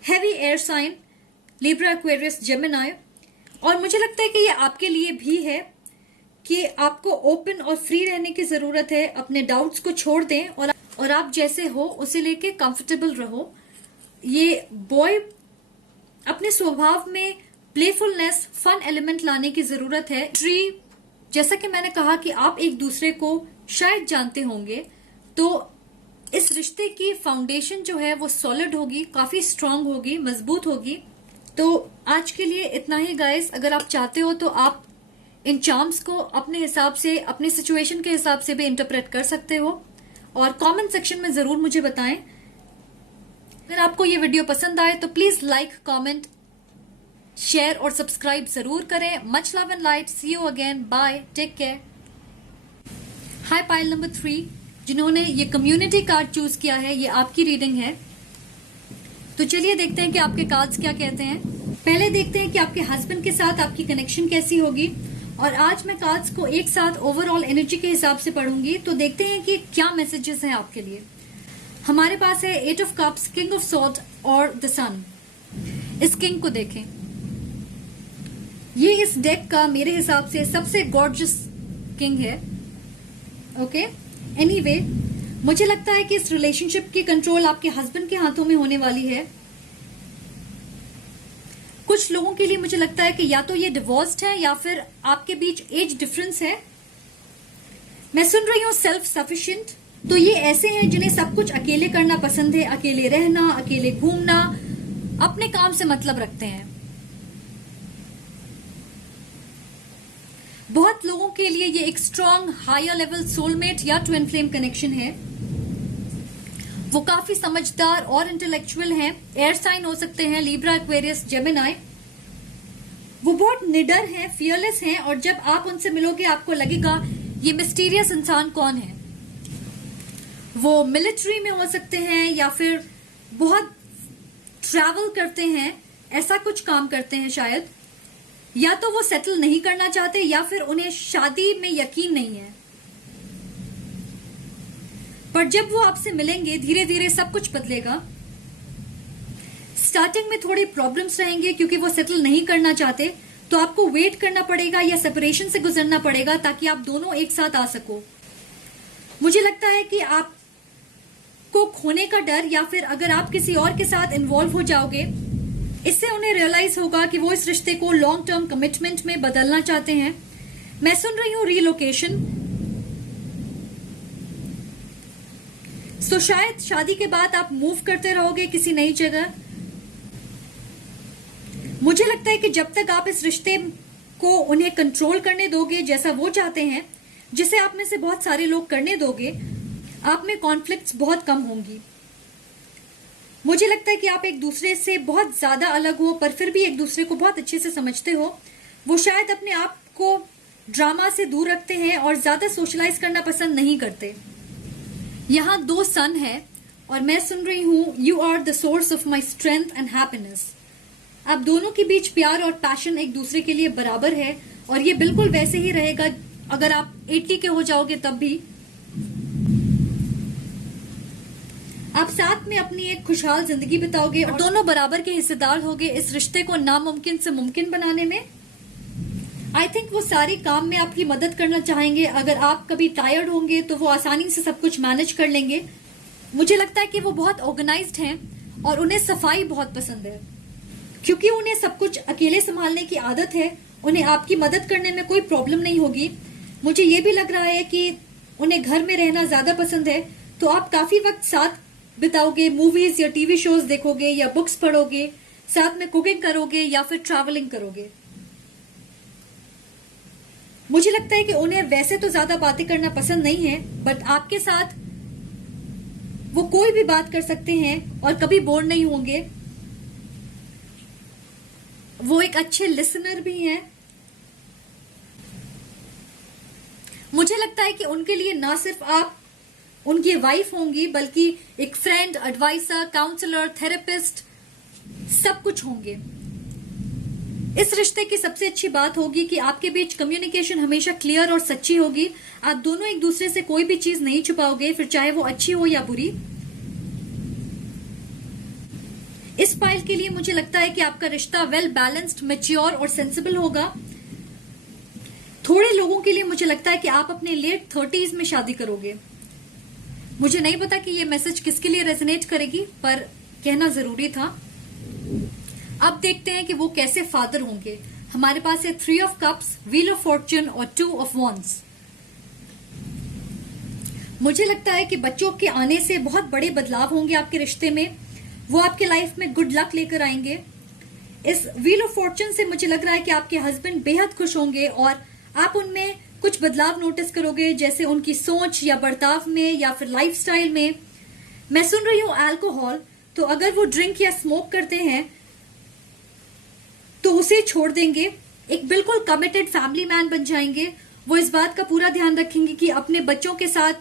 Heavy air sign, Libra, Aquarius, Gemini. और मुझे लगता है कि ये आपके लिए भी है कि आपको ओपन और फ्री रहने की जरूरत है। अपने डाउट्स को छोड़ दें और आप जैसे हो उसे लेके कंफर्टेबल रहो। ये बॉय अपने स्वभाव में प्लेफुलनेस, फन एलिमेंट लाने की जरूरत है। ट्री, जैसा कि मैंने कहा कि आप एक दूसरे को शायद जानते होंगे, तो इस रिश्ते की फाउंडेशन जो है वो सॉलिड होगी, काफी स्ट्रांग होगी, मजबूत होगी। तो आज के लिए इतना ही गाइस। अगर आप चाहते हो तो आप इन चार्म्स को अपने हिसाब से, अपने सिचुएशन के हिसाब से भी इंटरप्रेट कर सकते हो और कमेंट सेक्शन में जरूर मुझे बताएं। अगर आपको ये वीडियो पसंद आए तो प्लीज लाइक, कमेंट, शेयर और सब्सक्राइब जरूर करें। Much love and light. See you again. Bye, take care. Hi pile number 3, जिन्होंने ये कम्युनिटी कार्ड चूज किया है, ये आपकी रीडिंग है। तो चलिए देखते हैं कि आपके कार्ड्स क्या कहते हैं। पहले देखते हैं कि आपके हस्बैंड के साथ आपकी कनेक्शन कैसी होगी। और आज मैं कार्ड्स को एक साथ ओवरऑल एनर्जी के हिसाब से पढ़ूंगी, तो देखते हैं कि क्या मैसेजेस हैं आपके लिए। हमारे पास है 8 of cups, king of sword और द सन। इस किंग को देखें। ये इस डेक का मेरे हिसाब से सबसे गॉर्जियस किंग है। ओके, एनीवे, मुझे लगता है कि इस रिलेशनशिप की कंट्रोल आपके हस्बैंड के हाथों में होने वाली है। कुछ लोगों के लिए मुझे लगता है कि या तो ये डिवोर्स्ड है या फिर आपके बीच एज डिफरेंस है। मैं सुन रही हूं सेल्फ सफिशिएंट, तो ये ऐसे हैं जिन्हें सब कुछ अकेले करना पसंद है, अकेले रहना, अकेले घूमना, अपने काम से मतलब रखते हैं। बहुत लोगों के लिए ये एक स्ट्रॉन्ग हायर लेवल सोलमेट या ट्विन फ्लेम कनेक्शन है। वो काफी समझदार और इंटेलेक्चुअल हैं। एयर साइन हो सकते हैं, लिब्रा, एक्वेरियस, जेमिनाई। वो बहुत निडर हैं, फियरलेस हैं, और जब आप उनसे मिलोगे आपको लगेगा ये मिस्टीरियस इंसान कौन है। वो मिलिट्री में हो सकते हैं या फिर बहुत ट्रैवल करते हैं, ऐसा कुछ काम करते हैं शायद। या तो वो सेटल नहीं करना चाहते या फिर उन्हें शादी में यकीन नहीं है। पर जब वो आपसे मिलेंगे धीरे धीरे सब कुछ बदलेगा। स्टार्टिंग में थोड़े प्रॉब्लम्स रहेंगे क्योंकि वो सेटल नहीं करना चाहते, तो आपको वेट करना पड़ेगा या सेपरेशन से गुजरना पड़ेगा ताकि आप दोनों एक साथ आ सको। मुझे लगता है कि आपको खोने का डर या फिर अगर आप किसी और के साथ इन्वॉल्व हो जाओगे, इससे उन्हें रियलाइज होगा कि वो इस रिश्ते को लॉन्ग टर्म कमिटमेंट में बदलना चाहते हैं। मैं सुन रही हूं रीलोकेशन, तो शायद शादी के बाद आप मूव करते रहोगे किसी नई जगह। मुझे लगता है कि जब तक आप इस रिश्ते को उन्हें कंट्रोल करने दोगे जैसा वो चाहते हैं, जिसे आप में से बहुत सारे लोग करने दोगे, आप में कॉन्फ्लिक्ट्स बहुत कम होंगी। मुझे लगता है कि आप एक दूसरे से बहुत ज्यादा अलग हो पर फिर भी एक दूसरे को बहुत अच्छे से समझते हो। वो शायद अपने आप को ड्रामा से दूर रखते हैं और ज्यादा सोशलाइज करना पसंद नहीं करते। यहाँ 2 सन है और मैं सुन रही हूं you are the source of my strength and happiness. आप दोनों के बीच प्यार और पैशन एक दूसरे के लिए बराबर है और ये बिल्कुल वैसे ही रहेगा अगर आप 80 के हो जाओगे तब भी। आप साथ में अपनी एक खुशहाल जिंदगी बिताओगे और दोनों बराबर के हिस्सेदार होगे इस रिश्ते को नामुमकिन से मुमकिन बनाने में। आई थिंक वो सारी काम में आपकी मदद करना चाहेंगे। अगर आप कभी टायर्ड होंगे तो वो आसानी से सब कुछ मैनेज कर लेंगे। मुझे लगता है कि वो बहुत ऑर्गेनाइज्ड हैं और उन्हें सफाई बहुत पसंद है। क्योंकि उन्हें सब कुछ अकेले संभालने की आदत है, उन्हें आपकी मदद करने में कोई प्रॉब्लम नहीं होगी। मुझे ये भी लग रहा है कि उन्हें घर में रहना ज्यादा पसंद है, तो आप काफी वक्त साथ बिताओगे, मूवीज या टीवी शोज देखोगे या बुक्स पढ़ोगे, साथ में कुकिंग करोगे या फिर ट्रैवलिंग करोगे। मुझे लगता है कि उन्हें वैसे तो ज्यादा बातें करना पसंद नहीं है, बट आपके साथ वो कोई भी बात कर सकते हैं और कभी बोर नहीं होंगे। वो एक अच्छे लिसनर भी हैं। मुझे लगता है कि उनके लिए ना सिर्फ आप उनकी वाइफ होंगी बल्कि एक फ्रेंड, एडवाइजर, काउंसलर, थेरेपिस्ट, सब कुछ होंगे। इस रिश्ते की सबसे अच्छी बात होगी कि आपके बीच कम्युनिकेशन हमेशा क्लियर और सच्ची होगी। आप दोनों एक दूसरे से कोई भी चीज नहीं छुपाओगे, फिर चाहे वो अच्छी हो या बुरी। इस पाइल के लिए मुझे लगता है कि आपका रिश्ता वेल बैलेंस्ड, मैच्योर और सेंसिबल होगा। थोड़े लोगों के लिए मुझे लगता है कि आप अपने लेट 30s में शादी करोगे। मुझे नहीं पता कि ये मैसेज किसके लिए रेजोनेट करेगी, पर कहना जरूरी था। अब देखते हैं कि वो कैसे फादर होंगे। हमारे पास है 3 of cups, wheel of Fortune और 2 ऑफ वॉन्ड्स। मुझे लगता है कि बच्चों के आने से बहुत बड़े बदलाव होंगे आपके रिश्ते में। वो आपके लाइफ में गुड लक लेकर आएंगे। इस व्हील ऑफ फॉर्च्यून से मुझे लग रहा है कि आपके हस्बैंड बेहद खुश होंगे और आप उनमें कुछ बदलाव नोटिस करोगे, जैसे उनकी सोच या बर्ताव में या फिर लाइफस्टाइल में। मैं सुन रही हूं अल्कोहल, तो अगर वो ड्रिंक या स्मोक करते हैं तो उसे छोड़ देंगे। एक बिल्कुल कमिटेड फैमिली मैन बन जाएंगे। वो इस बात का पूरा ध्यान रखेंगे कि अपने बच्चों के साथ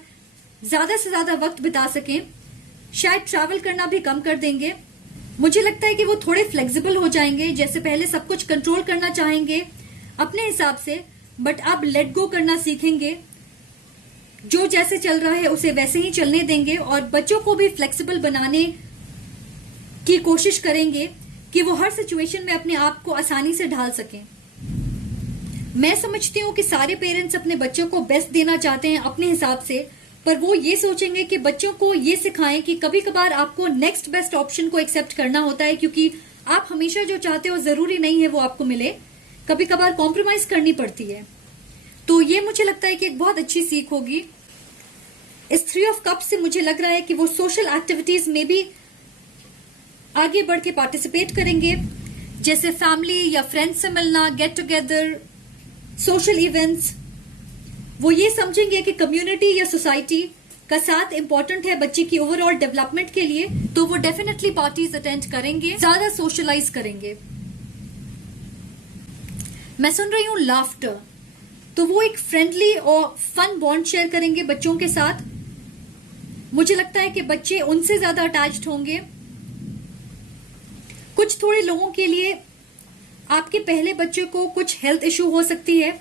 ज्यादा से ज्यादा वक्त बिता सकें। शायद ट्रैवल करना भी कम कर देंगे। मुझे लगता है कि वो थोड़े फ्लेक्सिबल हो जाएंगे, जैसे पहले सब कुछ कंट्रोल करना चाहेंगे अपने हिसाब से, बट अब लेट गो करना सीखेंगे। जो जैसे चल रहा है उसे वैसे ही चलने देंगे और बच्चों को भी फ्लेक्सिबल बनाने की कोशिश करेंगे कि वो हर सिचुएशन में अपने आप को आसानी से ढाल सकें। मैं समझती हूँ कि सारे पेरेंट्स अपने बच्चों को बेस्ट देना चाहते हैं अपने हिसाब से, पर वो ये सोचेंगे कि बच्चों को ये सिखाएं कि कभी कभार आपको नेक्स्ट बेस्ट ऑप्शन को एक्सेप्ट करना होता है, क्योंकि आप हमेशा जो चाहते हो जरूरी नहीं है वो आपको मिले, कभी कभार कॉम्प्रोमाइज करनी पड़ती है। तो ये मुझे लगता है कि एक बहुत अच्छी सीख होगी। इस 3 ऑफ कप्स से मुझे लग रहा है कि वो सोशल एक्टिविटीज में भी आगे बढ़ के पार्टिसिपेट करेंगे, जैसे फैमिली या फ्रेंड्स से मिलना, गेट टुगेदर, सोशल इवेंट्स। वो ये समझेंगे कि कम्युनिटी या सोसाइटी का साथ इंपॉर्टेंट है बच्चे की ओवरऑल डेवलपमेंट के लिए, तो वो डेफिनेटली पार्टीज अटेंड करेंगे, ज्यादा सोशलाइज करेंगे। मैं सुन रही हूं लाफ्टर, तो वो एक फ्रेंडली और फन बॉन्ड शेयर करेंगे बच्चों के साथ। मुझे लगता है कि बच्चे उनसे ज्यादा अटैच्ड होंगे। कुछ थोड़े लोगों के लिए आपके पहले बच्चे को कुछ हेल्थ इश्यू हो सकती है,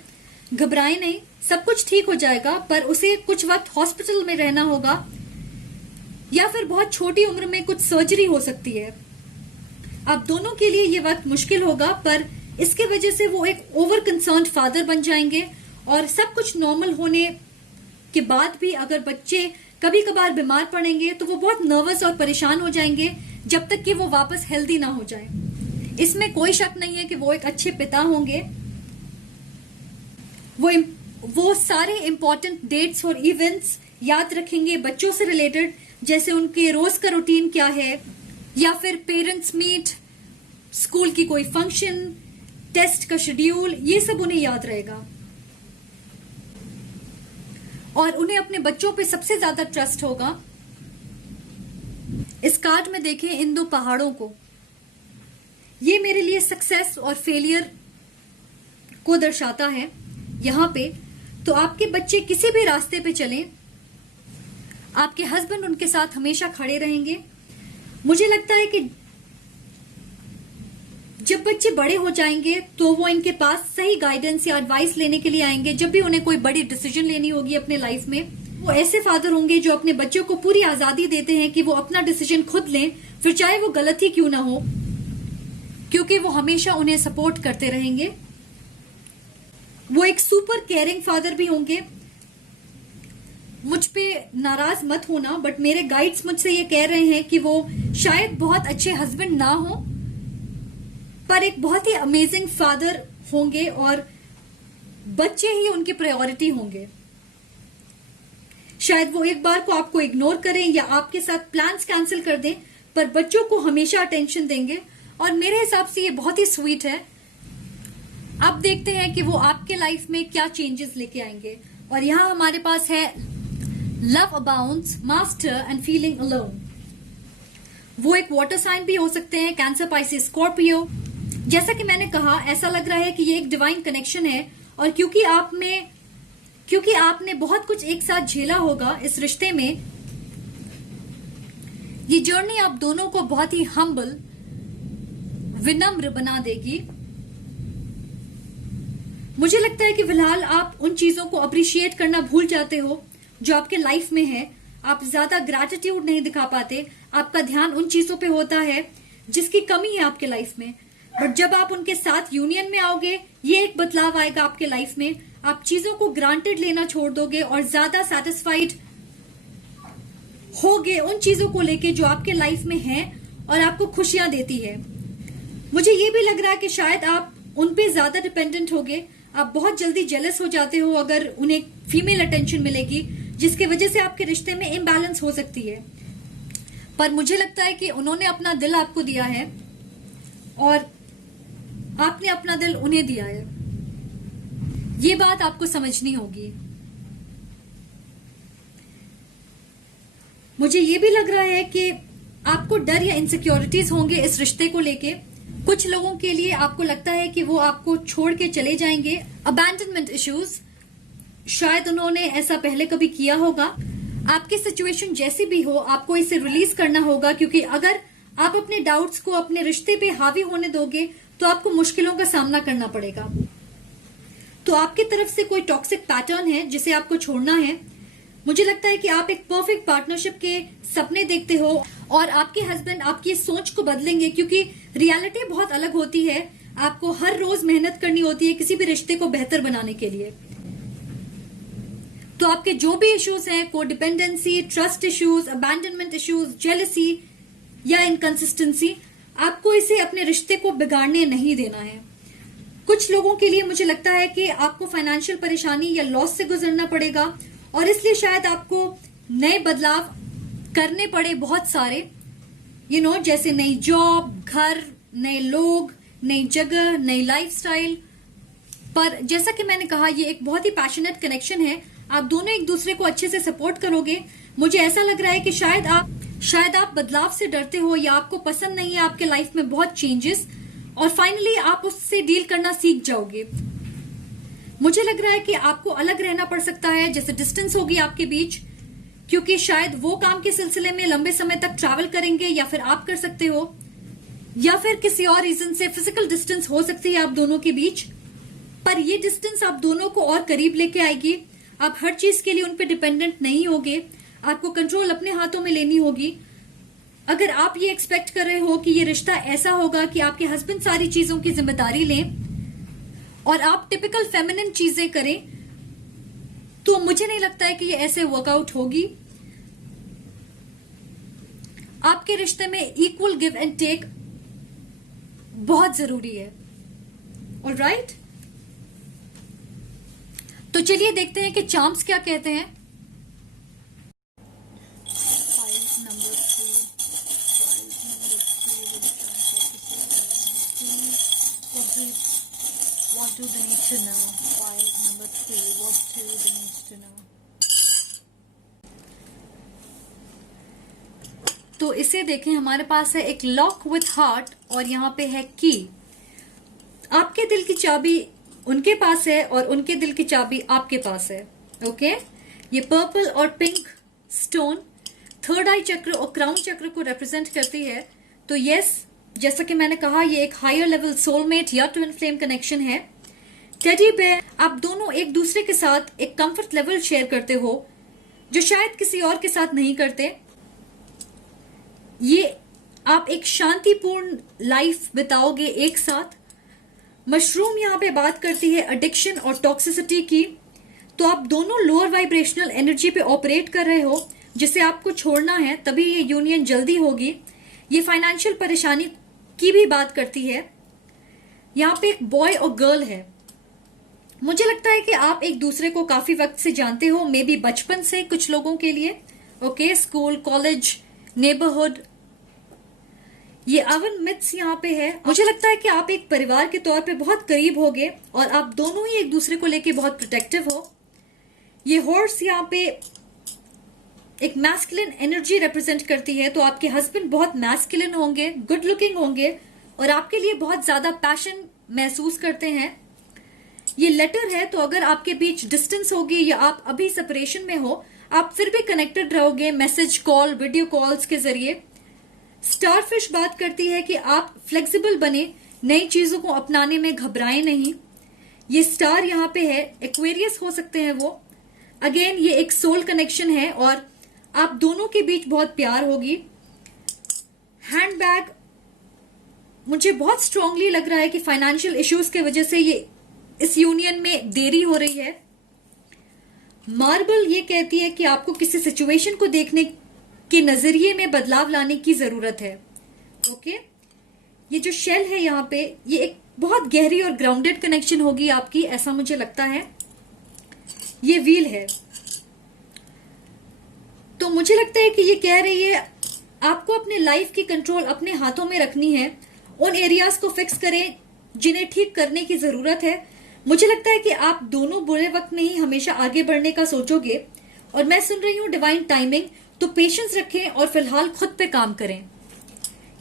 घबराएं नहीं, सब कुछ ठीक हो जाएगा, पर उसे कुछ वक्त हॉस्पिटल में रहना होगा या फिर बहुत छोटी उम्र में कुछ सर्जरी हो सकती है। आप दोनों के लिए ये वक्त मुश्किल होगा, पर इसके वजह से वो एक ओवर कंसर्न्ड फादर बन जाएंगे, और सब कुछ नॉर्मल होने के बाद भी अगर बच्चे कभी कभार बीमार पड़ेंगे तो वो बहुत नर्वस और परेशान हो जाएंगे जब तक कि वो वापस हेल्दी ना हो जाए। इसमें कोई शक नहीं है कि वो एक अच्छे पिता होंगे। वो सारे इंपॉर्टेंट डेट्स और इवेंट्स याद रखेंगे बच्चों से रिलेटेड, जैसे उनके रोज का रूटीन क्या है, या फिर पेरेंट्स मीट, स्कूल की कोई फंक्शन, टेस्ट का शेड्यूल, ये सब उन्हें याद रहेगा। और उन्हें अपने बच्चों पे सबसे ज्यादा ट्रस्ट होगा। इस कार्ड में देखें इन 2 पहाड़ों को, ये मेरे लिए सक्सेस और फेलियर को दर्शाता है यहां पे। तो आपके बच्चे किसी भी रास्ते पे चलें, आपके हस्बैंड उनके साथ हमेशा खड़े रहेंगे। मुझे लगता है कि जब बच्चे बड़े हो जाएंगे तो वो इनके पास सही गाइडेंस या एडवाइस लेने के लिए आएंगे। जब भी उन्हें कोई बड़ी डिसीजन लेनी होगी अपने लाइफ में, वो ऐसे फादर होंगे जो अपने बच्चों को पूरी आजादी देते हैं कि वो अपना डिसीजन खुद लें, फिर चाहे वो गलत ही क्यों ना हो, क्योंकि वो हमेशा उन्हें सपोर्ट करते रहेंगे। वो एक सुपर केयरिंग फादर भी होंगे। मुझ पे नाराज मत होना, बट मेरे गाइड्स मुझसे ये कह रहे हैं कि वो शायद बहुत अच्छे हस्बैंड ना हो, पर एक बहुत ही अमेजिंग फादर होंगे, और बच्चे ही उनकी प्रायोरिटी होंगे। शायद वो एक बार को आपको इग्नोर करें या आपके साथ प्लान्स कैंसिल कर दें, पर बच्चों को हमेशा अटेंशन देंगे, और मेरे हिसाब से ये बहुत ही स्वीट है। अब देखते हैं कि वो आपके लाइफ में क्या चेंजेस लेके आएंगे। और यहां हमारे पास है love abounds, master and feeling alone. वो एक वाटर साइन भी हो सकते हैं, कैंसर, पाइसेस, स्कॉर्पियो। जैसा कि मैंने कहा, ऐसा लग रहा है कि ये एक डिवाइन कनेक्शन है, और क्योंकि आपने बहुत कुछ एक साथ झेला होगा इस रिश्ते में, ये जर्नी आप दोनों को बहुत ही हम्बल, विनम्र बना देगी। मुझे लगता है कि फिलहाल आप उन चीजों को अप्रिशिएट करना भूल जाते हो जो आपके लाइफ में है। आप ज्यादा ग्रैटिट्यूड नहीं दिखा पाते, आपका ध्यान उन चीजों पे होता है जिसकी कमी है आपके लाइफ में। बट जब आप उनके साथ यूनियन में आओगे, ये एक बदलाव आएगा आपके लाइफ में। आप चीजों को ग्रांटेड लेना छोड़ दोगे और ज्यादा सेटिस्फाइड होगे उन चीजों को लेके जो आपके लाइफ में है और आपको खुशियां देती है। मुझे ये भी लग रहा है कि शायद आप उन पे ज्यादा डिपेंडेंट होगे। आप बहुत जल्दी जेलस हो जाते हो अगर उन्हें फीमेल अटेंशन मिलेगी, जिसकी वजह से आपके रिश्ते में इम्बैलेंस हो सकती है। पर मुझे लगता है कि उन्होंने अपना दिल आपको दिया है और आपने अपना दिल उन्हें दिया है। ये बात आपको समझनी होगी। मुझे ये भी लग रहा है कि आपको डर या इनसिक्योरिटीज होंगे इस रिश्ते को लेके। कुछ लोगों के लिए आपको लगता है कि वो आपको छोड़ के चले जाएंगे। अबैंडनमेंट इश्यूज, शायद उन्होंने ऐसा पहले कभी किया होगा। आपकी सिचुएशन जैसी भी हो, आपको इसे रिलीज करना होगा, क्योंकि अगर आप अपने डाउट्स को अपने रिश्ते पे हावी होने दोगे तो आपको मुश्किलों का सामना करना पड़ेगा। तो आपकी तरफ से कोई टॉक्सिक पैटर्न है जिसे आपको छोड़ना है। मुझे लगता है कि आप एक परफेक्ट पार्टनरशिप के सपने देखते हो और आपके हस्बैंड आपकी सोच को बदलेंगे, क्योंकि रियलिटी बहुत अलग होती है। आपको हर रोज मेहनत करनी होती है किसी भी रिश्ते को बेहतर बनाने के लिए। तो आपके जो भी इश्यूज हैं, codependency, trust issues, abandonment issues, jealousy या इनकंसिस्टेंसी, आपको इसे अपने रिश्ते को बिगाड़ने नहीं देना है। कुछ लोगों के लिए मुझे लगता है कि आपको फाइनेंशियल परेशानी या लॉस से गुजरना पड़ेगा और इसलिए शायद आपको नए बदलाव करने पड़े, बहुत सारे, जैसे नई जॉब, घर, नए लोग, नई जगह, नई लाइफस्टाइल। पर जैसा कि मैंने कहा, ये एक बहुत ही पैशनेट कनेक्शन है। आप दोनों एक दूसरे को अच्छे से सपोर्ट करोगे। मुझे ऐसा लग रहा है कि शायद आप बदलाव से डरते हो या आपको पसंद नहीं है आपके लाइफ में बहुत चेंजेस, और फाइनली आप उससे डील करना सीख जाओगे। मुझे लग रहा है कि आपको अलग रहना पड़ सकता है, जैसे डिस्टेंस होगी आपके बीच, क्योंकि शायद वो काम के सिलसिले में लंबे समय तक ट्रैवल करेंगे या फिर आप कर सकते हो, या फिर किसी और रीजन से फिजिकल डिस्टेंस हो सकती है आप दोनों के बीच। पर ये डिस्टेंस आप दोनों को और करीब लेके आएगी। आप हर चीज के लिए उन पे डिपेंडेंट नहीं होगे, आपको कंट्रोल अपने हाथों में लेनी होगी। अगर आप ये एक्सपेक्ट कर रहे हो कि ये रिश्ता ऐसा होगा कि आपके हस्बैंड सारी चीजों की जिम्मेदारी लें और आप टिपिकल फेमिनिन चीजें करें, तो मुझे नहीं लगता है कि ये ऐसे वर्कआउट होगी। आपके रिश्ते में इक्वल गिव एंड टेक बहुत जरूरी है। ऑलराइट, तो चलिए देखते हैं कि चार्म्स क्या कहते हैं। What do they need to know? File number 3. What do they need to know? तो इसे देखें, हमारे पास है एक लॉक विथ हार्ट और यहाँ पे है की। आपके दिल की चाबी उनके पास है और उनके दिल की चाबी आपके पास है। ओके, ये पर्पल और पिंक स्टोन थर्ड आई चक्र और क्राउन चक्र को रिप्रेजेंट करती है। तो यस, जैसा कि मैंने कहा, ये एक हायर लेवल सोलमेट या ट्विन फ्लेम कनेक्शन है। टेडी बेयर, आप दोनों एक दूसरे के साथ एक कंफर्ट लेवल शेयर करते हो जो शायद किसी और के साथ नहीं करते। ये आप एक शांतिपूर्ण लाइफ बिताओगे एक साथ। मशरूम यहाँ पे बात करती है एडिक्शन और टॉक्सिसिटी की। तो आप दोनों लोअर वाइब्रेशनल एनर्जी पे ऑपरेट कर रहे हो जिसे आपको छोड़ना है, तभी ये यूनियन जल्दी होगी। ये फाइनेंशियल परेशानी की भी बात करती है। यहाँ पे एक बॉय और गर्ल है। मुझे लगता है कि आप एक दूसरे को काफी वक्त से जानते हो, मे बी बचपन से कुछ लोगों के लिए। Okay, school, college, neighbourhood. ये अवन मिथ्स यहाँ पे है। मुझे लगता है कि आप एक परिवार के तौर पे बहुत करीब होगे और आप दोनों ही एक दूसरे को लेके बहुत प्रोटेक्टिव हो। ये हॉर्स यहाँ पे एक मैस्कुलिन एनर्जी रिप्रेजेंट करती है। तो आपके हस्बैंड बहुत मैस्कुलिन होंगे, गुड लुकिंग होंगे और आपके लिए बहुत ज्यादा पैशन महसूस करते हैं। ये लेटर है, तो अगर आपके बीच डिस्टेंस होगी या आप अभी सेपरेशन में हो, आप फिर भी कनेक्टेड रहोगे मैसेज, कॉल, वीडियो कॉल्स के जरिए। स्टारफिश बात करती है कि आप फ्लेक्सिबल बने, नई चीजों को अपनाने में घबराएं नहीं। ये स्टार यहाँ पे है, एक्वेरियस हो सकते हैं वो। अगेन ये एक सोल कनेक्शन है और आप दोनों के बीच बहुत प्यार होगी। हैंडबैग, मुझे बहुत स्ट्रांगली लग रहा है कि फाइनेंशियल इश्यूज की वजह से ये इस यूनियन में देरी हो रही है। मार्बल ये कहती है कि आपको किसी सिचुएशन को देखने के नजरिए में बदलाव लाने की जरूरत है। ओके, ये जो शेल है यहाँ पे, ये एक बहुत गहरी और ग्राउंडेड कनेक्शन होगी आपकी, ऐसा मुझे लगता है। ये व्हील है, तो मुझे लगता है कि ये कह रही है आपको अपने लाइफ की कंट्रोल अपने हाथों में रखनी है। उन एरियाज को फिक्स करें जिन्हें ठीक करने की जरूरत है। मुझे लगता है कि आप दोनों बुरे वक्त में ही हमेशा आगे बढ़ने का सोचोगे और मैं सुन रही हूं डिवाइन टाइमिंग। तो पेशेंस रखें और फिलहाल खुद पे काम करें।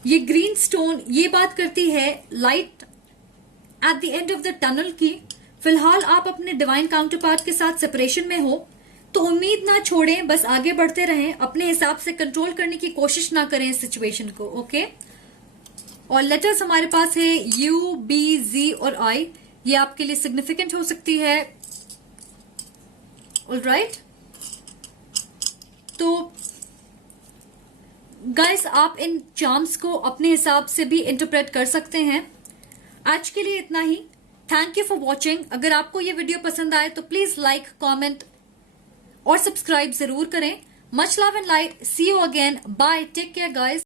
ये ग्रीन स्टोन ये बात करती है light at the end of the tunnel की। फिलहाल आप अपने डिवाइन काउंटर पार्ट के साथ सेपरेशन में हो, तो उम्मीद ना छोड़ें, बस आगे बढ़ते रहें, अपने हिसाब से कंट्रोल करने की कोशिश ना करें इस सिचुएशन को। ओके, और लेटर्स हमारे पास है यू, बी, जी और आई। ये आपके लिए सिग्निफिकेंट हो सकती है। ऑलराइट, तो गाइस आप इन चार्म्स को अपने हिसाब से भी इंटरप्रेट कर सकते हैं। आज के लिए इतना ही। Thank you for watching. अगर आपको ये वीडियो पसंद आए तो प्लीज लाइक, कमेंट और सब्सक्राइब जरूर करें। Much love and light. See you again. Bye. Take care guys.